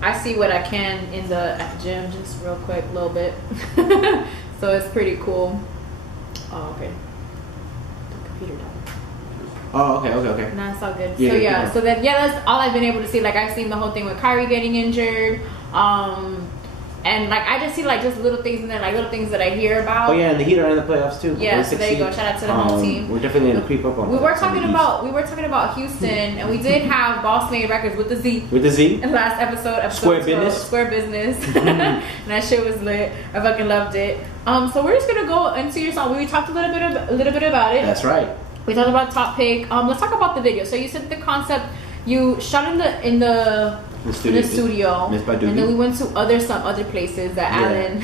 I see what I can at the gym, just real quick, a little bit. So it's pretty cool. Oh, okay. The computer died. Oh, okay. No, it's all good. Yeah, so that's all I've been able to see. Like I've seen the whole thing with Kyrie getting injured, and like I just see like just little things in there, like little things that I hear about. Oh yeah, and the Heat are in the playoffs too. Yeah, so there you go. Shout out to the home team. We're definitely gonna creep up on. We were talking about Houston, and we did have Boss Made Records with the Z. With the Z. In the last episode Square 12, Business. Square Business. And that shit was lit. I fucking loved it. So we're just gonna go into your song. We talked a little bit about it. That's right. We talked about Top Pick. Let's talk about the video. So you said the concept you shot in the studio, and then we went to some other places that Alan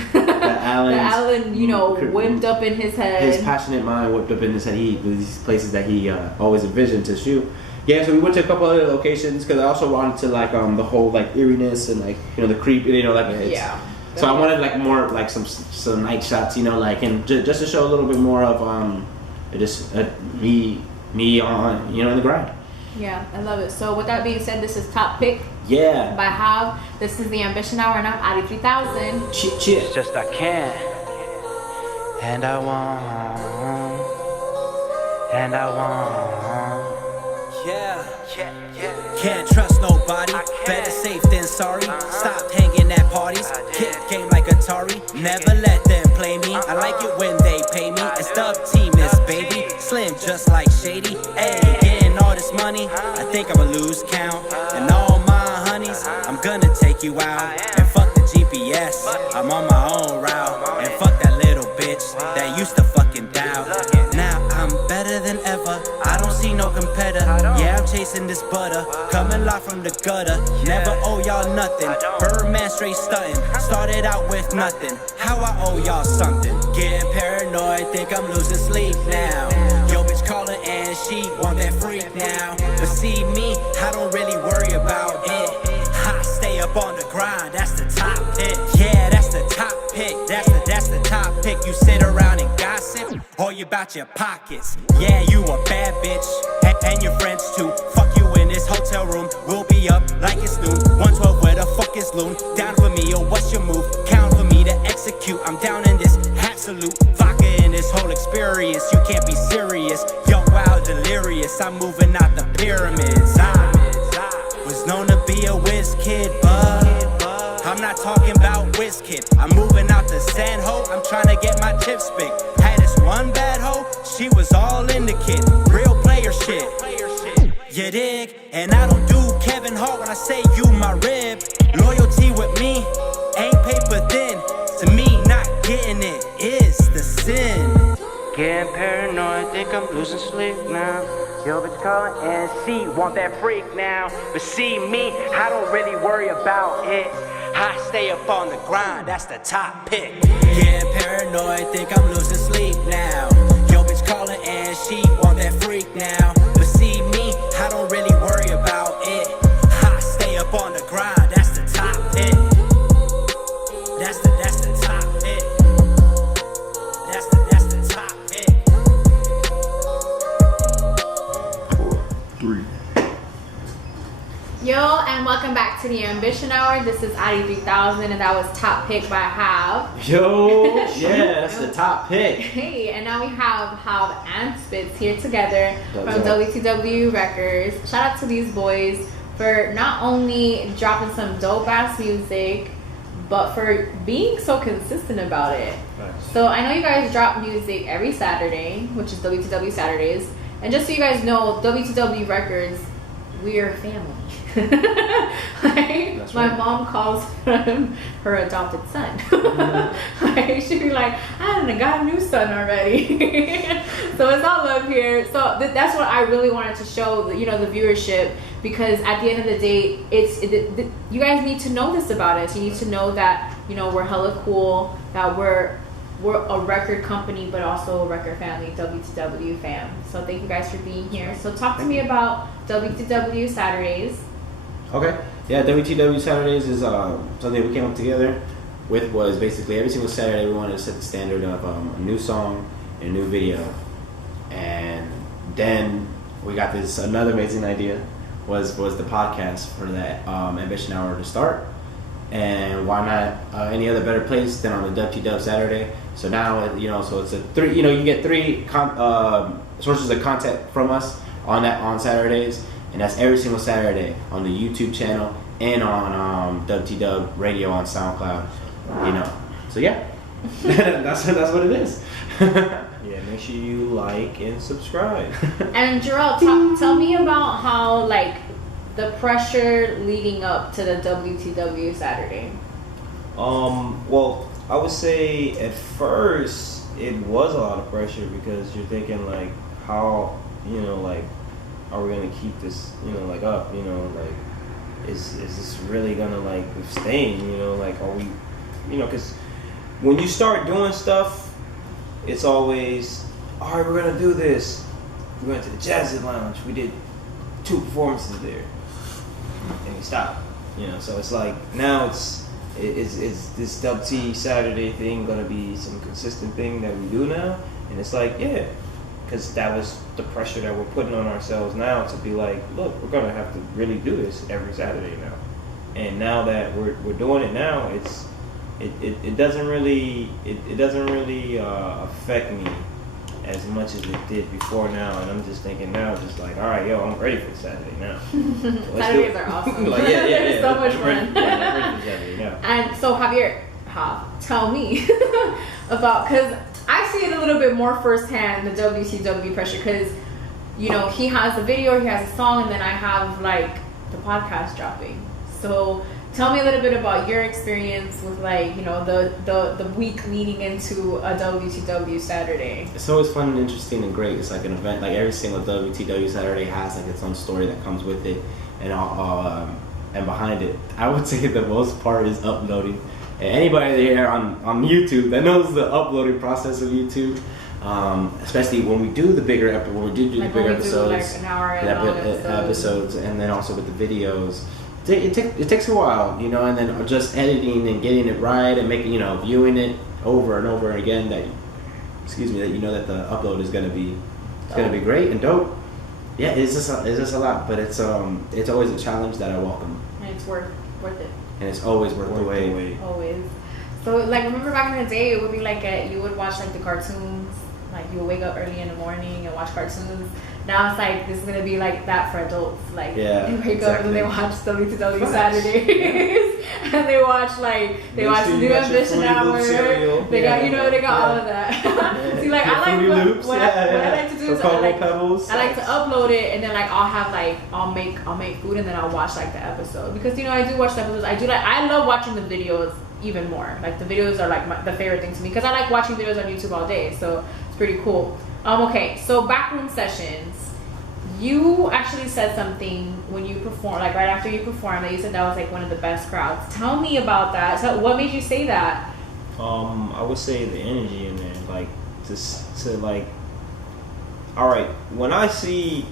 whipped up in his head. His passionate mind whipped up in his head. These places that he always envisioned to shoot. Yeah, so we went to a couple other locations because I also wanted to like the whole like eeriness and like the creep, Yeah. So I wanted like more like some night shots, and just to show a little bit more of me on in the grind. Yeah, I love it. So with that being said, this is Top Pick. Yeah. By Hav. This is the Ambition Hour, and I'm Audii 3000. Cheers. It's just I can, and I want, Yeah. Can't trust nobody. Better safe than sorry. Stop hanging at parties. Kick game like Atari. Never let them play me. I like it when they pay me. It's dub team is baby. Slim just like Shady. Hey, getting all this money. I think I'ma lose count. And all my honeys, I'm gonna take you out. And fuck the GPS. I'm on my own route. And fuck that little bitch that used to fucking doubt. Now I'm better than ever. I don't see no competitor. Yeah, I'm chasing this butter. Coming live from the gutter. Never owe y'all nothing. Birdman straight stunting. Started out with nothing. How I owe y'all something. Getting paranoid, think I'm losing sleep now. Yo, bitch calling and she want that freak now. But see me, I don't really worry about it. I stay up on the grind, that's the top pick. Yeah, that's the top pick. That's the top pick. You sit around and gossip, or you about your pockets. Yeah, you a bad bitch, and your friends too. Fuck you in this hotel room. We'll be up like it's noon. 112, where the fuck is Loon? Down for me, or what's your move? Count for me to execute. I'm down in this absolute vodka in this whole experience. You can't be serious. Young, wild, delirious. I'm moving out the pyramids. I was known to be a whiz kid, but I'm not talking about whiz kid. I'm moving out to San Ho. I'm trying to get my chips big. Had this one bad hoe, she was all in the kid. Real player shit. You dig? And I don't do Kevin Hart when I say you my rib. Loyalty with me ain't paper thin. To me, not getting it is the sin. Getting paranoid, think I'm losing sleep now. Yo, bitch calling and she want that freak now. But see me, I don't really worry about it. I stay up on the grind, that's the top pick. Getting paranoid, think I'm losing sleep now. Yo, bitch calling and she want that freak now. But see me, I don't really worry about it. I stay up on the grind, that's the top pick. That's the top pick. That's the top pick. 4, 3. Yo, and welcome back to the Ambition Hour. This is Audii 3000, and that was top pick by Hav. Yo, yeah, that's the top pick. Hey, and now we have Hav and Spitz here together from up? WTW Records. Shout out to these boys for not only dropping some dope ass music, but for being so consistent about it. Nice. So I know you guys drop music every Saturday, which is WTW Saturdays. And just so you guys know, WTW Records, we are family. Like, my mom calls him her adopted son. Like, she'd be like, I done got a new son already. So it's all love here. So that's what I really wanted to show, the viewership, because at the end of the day, you guys need to know this about us. You need to know that we're hella cool, that we're a record company, but also a record family, WTW fam. So thank you guys for being here. So talk to me about WTW Saturdays. Okay. Yeah, WTW Saturdays is something we came up together with. Was basically every single Saturday we wanted to set the standard of a new song and a new video. And then we got this another amazing idea was the podcast for that Ambition Hour to start. And why not any other better place than on the WTW Saturday? So now so it's a three. You get three sources of content from us on Saturdays, and that's every single Saturday on the YouTube channel and on WTW Radio on SoundCloud. So yeah, that's what it is. Yeah, make sure you like and subscribe. And Jarrell, tell me about how the pressure leading up to the WTW Saturday. Well, I would say at first it was a lot of pressure because you're thinking how are we gonna keep this up? Is this really gonna sustain? Are we because when you start doing stuff, it's always all right. We're gonna do this. We went to the Jazz Lounge. We did 2 performances there, and we stopped. So it's now is this WT Saturday thing gonna be some consistent thing that we do now? And it's yeah, because that was the pressure that we're putting on ourselves now to be look, we're gonna have to really do this every Saturday now. And now that we're doing it now, it doesn't really affect me as much as it did before now. And I'm just thinking now, all right, I'm ready for Saturday now. Saturdays are awesome. Yeah. So much fun. I'm ready for Saturday now. And so Javier, tell me about, because I see it a little bit more firsthand, the WCW pressure, because he has a video, he has a song, and then I have the podcast dropping. So tell me a little bit about your experience with the week leading into a WTW Saturday. It's always fun and interesting and great. It's like an event. Every single WTW Saturday has its own story that comes with it, and behind it. I would say the most part is uploading. And anybody there on YouTube that knows the uploading process of YouTube, especially when we do the bigger episodes, an hour episodes, and then also with the videos. It takes a while, and then just editing and getting it right and making, viewing it over and over again. That that the upload is gonna be great and dope. Yeah, it's just a lot, but it's always a challenge that I welcome. And it's worth it. And it's always worth the wait. Always. So remember back in the day, it would be you would watch the cartoons. You would wake up early in the morning and watch cartoons. Now it's this is gonna be that for adults. Yeah, they wake up and they watch WTW Saturdays, and they watch watch the new Ambition Hour. They got they got all of that. See, I like what I like to do is I like to upload it, and then I'll have I'll make food, and then I'll watch the episode, because I do watch the episodes. I love watching the videos even more. The videos are the favorite thing to me, because I like watching videos on YouTube all day. So it's pretty cool. Okay, so backroom sessions. You actually said something when you performed, right after you performed, that you said that was one of the best crowds. Tell me about that. So what made you say that? I would say the energy in there, all right, when I see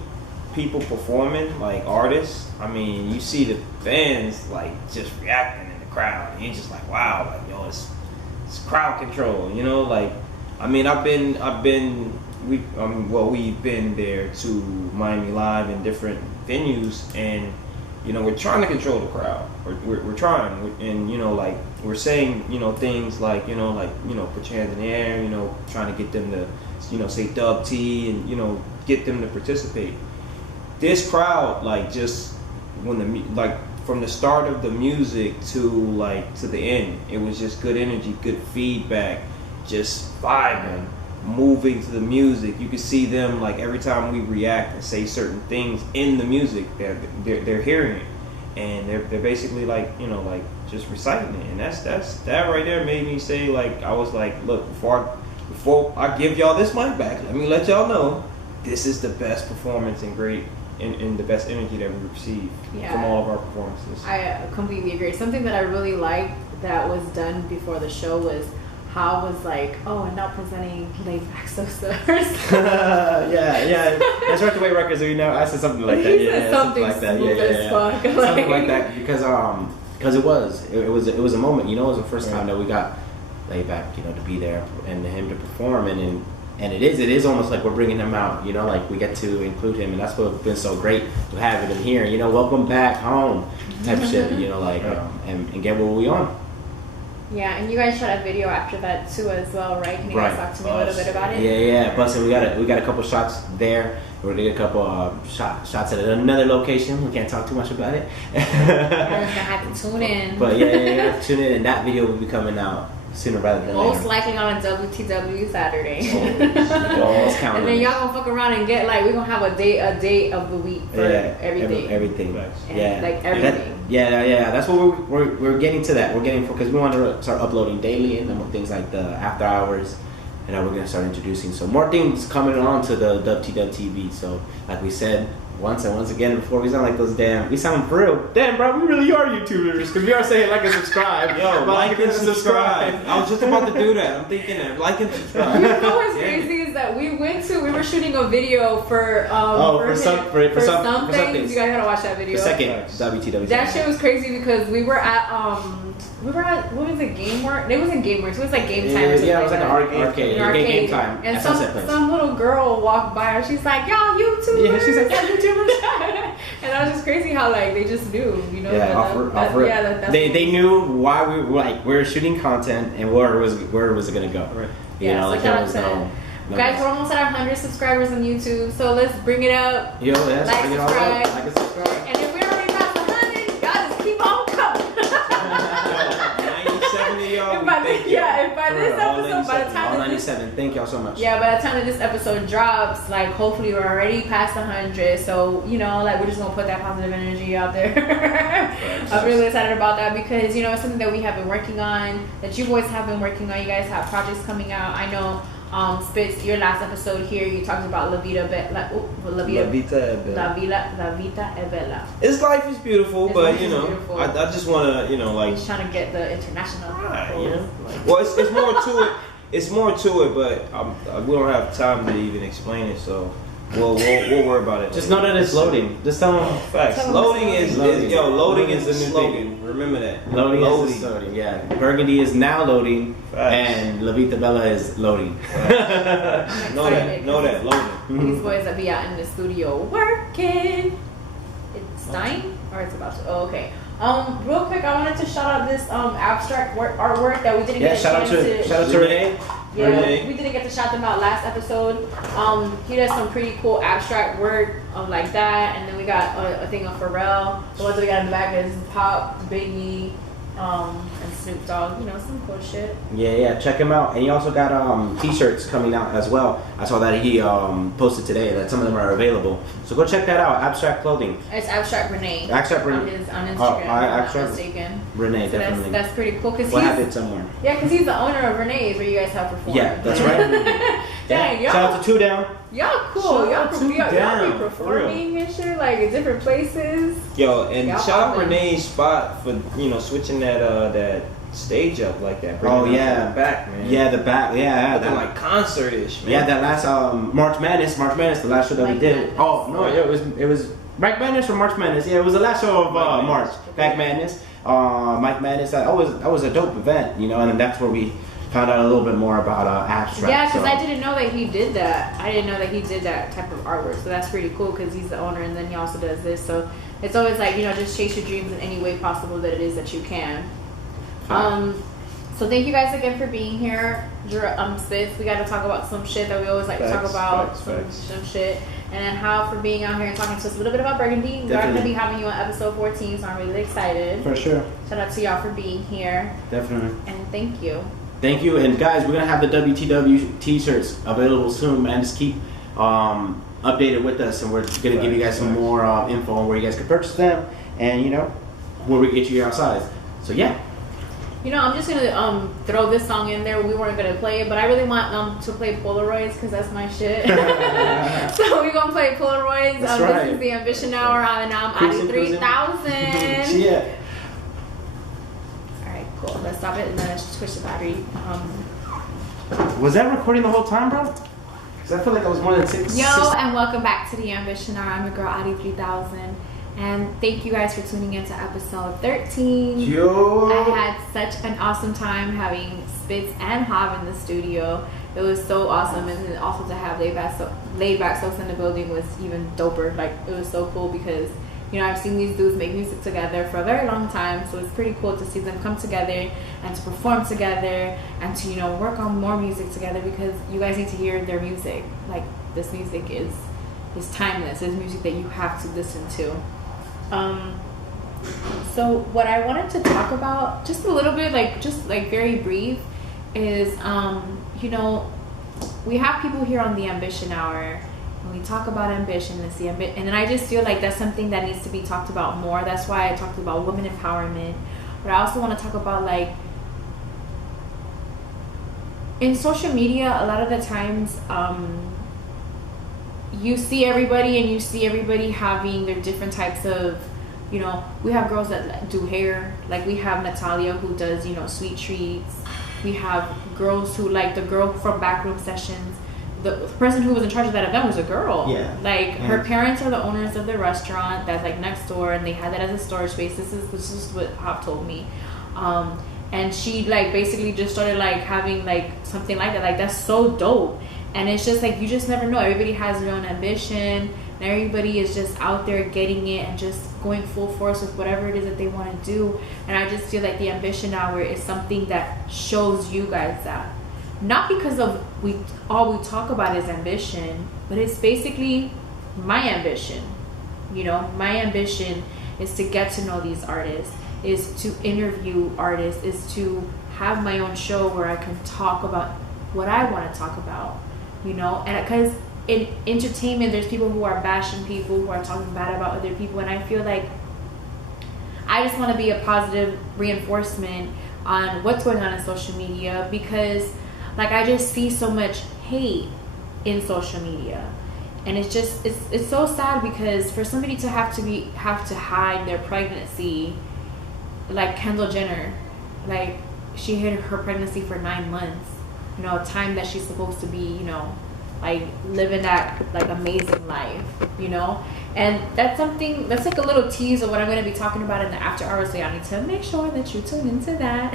people performing, artists, you see the fans just reacting in the crowd, and you're just wow, it's crowd control, we've been there to Miami Live in different venues, and you know, we're trying to control the crowd. We're trying, and you know, like we're saying, you know, things like, you know, put your hands in the air, you know, trying to get them to, you know, say Dub T, and you know, get them to participate. This crowd, like, just when from the start of the music to the end, it was just good energy, good feedback, just vibing, moving to the music. You could see them, like, every time we react and say certain things in the music, they're hearing it, and they're basically, like, you know, like, just reciting it. And that right there made me say, like, I was like, look, before I give y'all this mic back, let me let y'all know this is the best performance and great and the best energy that we received from all of our performances. I completely agree. Something that I really liked that was done before the show was how I was like, oh, and now presenting Laid Back Sosa. yeah. That's right. The way records are, you know, I said something like that. Yeah, something like that. Smooth as fuck. Something like that, because it was a moment. You know, it was the first time that we got Laid Back, you know, to be there and him to perform, and it is almost like we're bringing him out. You know, like we get to include him, and that's what's been so great to have him here. You know, welcome back home type shit. You know, like and get what we on. Yeah, and you guys shot a video after that too as well, right? Can you guys talk to me a little bit about it? Yeah. Plus, we got a couple shots there. We're gonna get a couple shots at another location. We can't talk too much about it. You're gonna have to tune in. But yeah, tune in, and that video will be coming out sooner rather than later. Most likely on a WTW Saturday. Almost counting. And then y'all gonna fuck around and get, like, we're gonna have a day of the week for everything. Everything. And like everything. That's what we're getting to that. We're getting, because we want to start uploading daily, and then things like the after hours, and now we're gonna start introducing some more things coming on to the WTW TV. So like we said, once again before, we sound like those we sound for real. Damn, bro, we really are YouTubers, because we are saying like and subscribe. Yo, like and subscribe. I was just about to do that. I'm thinking that. Like and subscribe. You know what's crazy is that we were shooting a video for something. You guys gotta watch that video. The second WTW. That shit was crazy because we were at what was it, GameWorks? It wasn't GameWorks. It was like Game Time or something. Yeah, it was like an arcade. Game Time. And some little girl walked by and she's like, y'all YouTubers. Yeah, she's like, y'all YouTubers. And that was just crazy how, like, they just knew, you know. Yeah, they knew why we were shooting content and where it was gonna go. Right. You know, like, there was no guys, we're almost at 100 subscribers on YouTube, so let's bring it up. Yo, let's bring it all up. Like and subscribe. And if we already passed 100, y'all just keep on coming. 97 of y'all. By the time 97. Thank y'all so much. Yeah, by the time that this episode drops, like, hopefully we're already past 100. So, you know, like, we're just gonna put that positive energy out there. I'm really excited about that because, you know, it's something that we have been working on, that you boys have been working on. You guys have projects coming out. I know. Spitz, your last episode here, you talked about La Vita e Bella. His life is beautiful, but you know, I just want to, you know, like, he's trying to get the international. You know, well, it's more to it. It's more to it, but we don't have time to even explain it, so we'll worry about it. Just know that it's loading. Just tell them. Facts. Loading is the new slogan. Remember that. Loading is loading. Yeah. Burgundy is now loading. Facts. And La Vita Bella is loading. Know that. Loading. These boys that be out in the studio working. It's 9 or it's about to. Oh, okay. Real quick, I wanted to shout out this abstract artwork that we didn't get a chance to. Shout out to Renee. Yeah, we didn't get to shout them out last episode. He does some pretty cool abstract work like that, and then we got a thing of Pharrell. The ones that we got in the back is Pop, Biggie, and Snoop Dogg. You know, some cool shit. Yeah, check him out. And he also got t-shirts coming out as well. I saw that he posted today that some of them are available. So go check that out. Abstract Clothing. It's Abstract Renee. Abstract Renee on Instagram. Abstract Renee, so definitely. That's pretty cool. We'll have it somewhere. Yeah, because he's the owner of Renee's, where you guys have performed. Yeah, that's right. Dang, y'all. Shout out to Two Down. Y'all cool. Y'all be performing and shit, like, in different places. Yo, and shout out Renee's spot for, you know, switching that stage up like that. Oh yeah, back, man. Yeah, the back. Yeah, that like concert-ish, man. Yeah, that last March Madness, the last show that we did. Oh no, it was Mike Madness or March Madness. Yeah, it was the last show of March. Back Madness, Mike Madness. That was a dope event, you know, and that's where we found out a little bit more about abstract. Yeah, because so. I didn't know that he did that. I didn't know that he did that type of artwork. So that's pretty cool because he's the owner and then he also does this. So it's always like, you know, just chase your dreams in any way possible that it is that you can. So thank you guys again for being here. Sis, we got to talk about some shit that we always like to talk about. Some shit. And then Hal for being out here and talking to us a little bit about Burgundy. We're going to be having you on episode 14, so I'm really excited. For sure. Shout out to y'all for being here. Definitely. And thank you. Thank you. And guys, we're going to have the WTW t-shirts available soon, man. Just keep updated with us, and we're going to give you guys some more info on where you guys can purchase them and, you know, where we get you outside. So, yeah. You know, I'm just gonna throw this song in there. We weren't gonna play it, but I really want to play Polaroids because that's my shit. So we're gonna play Polaroids. That's right. This is the Ambition Hour, and I'm Audii 3000. Yeah. All right, cool. Let's stop it and then let's switch the battery. Was that recording the whole time, bro? Because I feel like I was more than 6. And welcome back to the Ambition Hour. I'm your girl Audii 3000. And thank you guys for tuning in to episode 13. I had such an awesome time having Spitz and Hav in the studio. It was so awesome, and then also to have laid back Soaks in the building was even doper. Like, it was so cool because, you know, I've seen these dudes make music together for a very long time, so it's pretty cool to see them come together and to perform together and to, you know, work on more music together because you guys need to hear their music. Like, this music is timeless. It's music that you have to listen to. So what I wanted to talk about just a little bit, just very brief, is you know, we have people here on the Ambition Hour and we talk about ambition and then I just feel like that's something that needs to be talked about more. That's why I talked about women empowerment, but I also want to talk about, like, in social media a lot of the times you see everybody having their different types of, you know, we have girls that do hair, like we have Natalia who does, you know, sweet treats. We have girls who, like the girl from Backroom Sessions, the person who was in charge of that event was a girl. Yeah. Like, her parents are the owners of the restaurant that's like next door, and they had that as a storage space. This is what Hav told me. And she, like, basically just started, like, having, like, something like that. Like, that's so dope. And it's just, like, you just never know. Everybody has their own ambition, and everybody is just out there getting it and just going full force with whatever it is that they want to do. And I just feel like the Ambition Hour is something that shows you guys that. Not because of all we talk about is ambition, but it's basically my ambition. You know, my ambition is to get to know these artists, is to interview artists, is to have my own show where I can talk about what I want to talk about, you know. And because in entertainment there's people who are bashing people, who are talking bad about other people, and I feel like I just want to be a positive reinforcement on what's going on in social media, because, like, I just see so much hate in social media, and it's just it's so sad, because for somebody to have to hide their pregnancy, like Kendall Jenner, like, she hid her pregnancy for 9 months, you know, a time that she's supposed to be, you know, like, living that, like, amazing life, you know. And that's something that's like a little tease of what I'm going to be talking about in the after hours, so y'all need to make sure that you tune into that.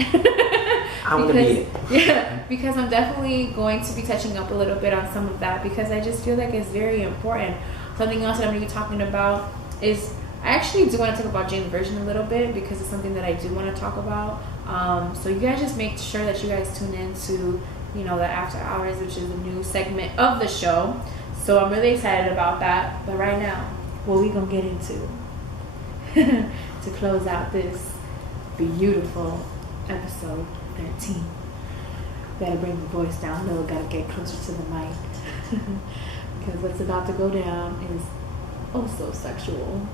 Because I'm definitely going to be touching up a little bit on some of that, because I just feel like it's very important. Something else that I'm going to be talking about is, I actually do want to talk about Jane's Version a little bit, because it's something that I do want to talk about. So you guys just make sure that you guys tune in to, you know, the after hours, which is a new segment of the show. So I'm really excited about that. But right now, what we gonna get into to close out this beautiful episode 13. Gotta bring the voice down low, gotta get closer to the mic. Because what's about to go down is also sexual.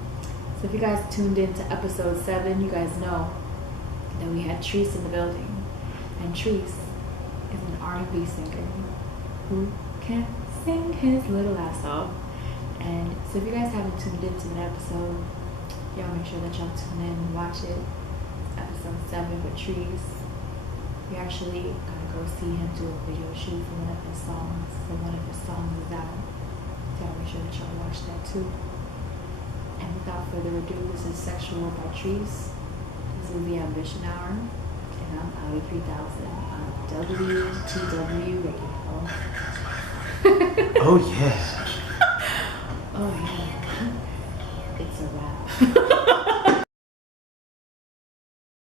So if you guys tuned in to episode 7, you guys know that we had Treese in the building. And Treese is an R&B singer who can sing his little ass off. And so if you guys haven't tuned into that episode, y'all make sure that y'all tune in and watch it. It's episode 7 with Treese. We actually gonna go see him do a video shoot for one of his songs. So one of his songs is out. So y'all make sure that y'all watch that too. And without further ado, this is Sexual by Treese. This is the Ambition Hour. And I'm Audii 3000 on WTW Radio. Oh yeah. Oh yeah. It's a wrap.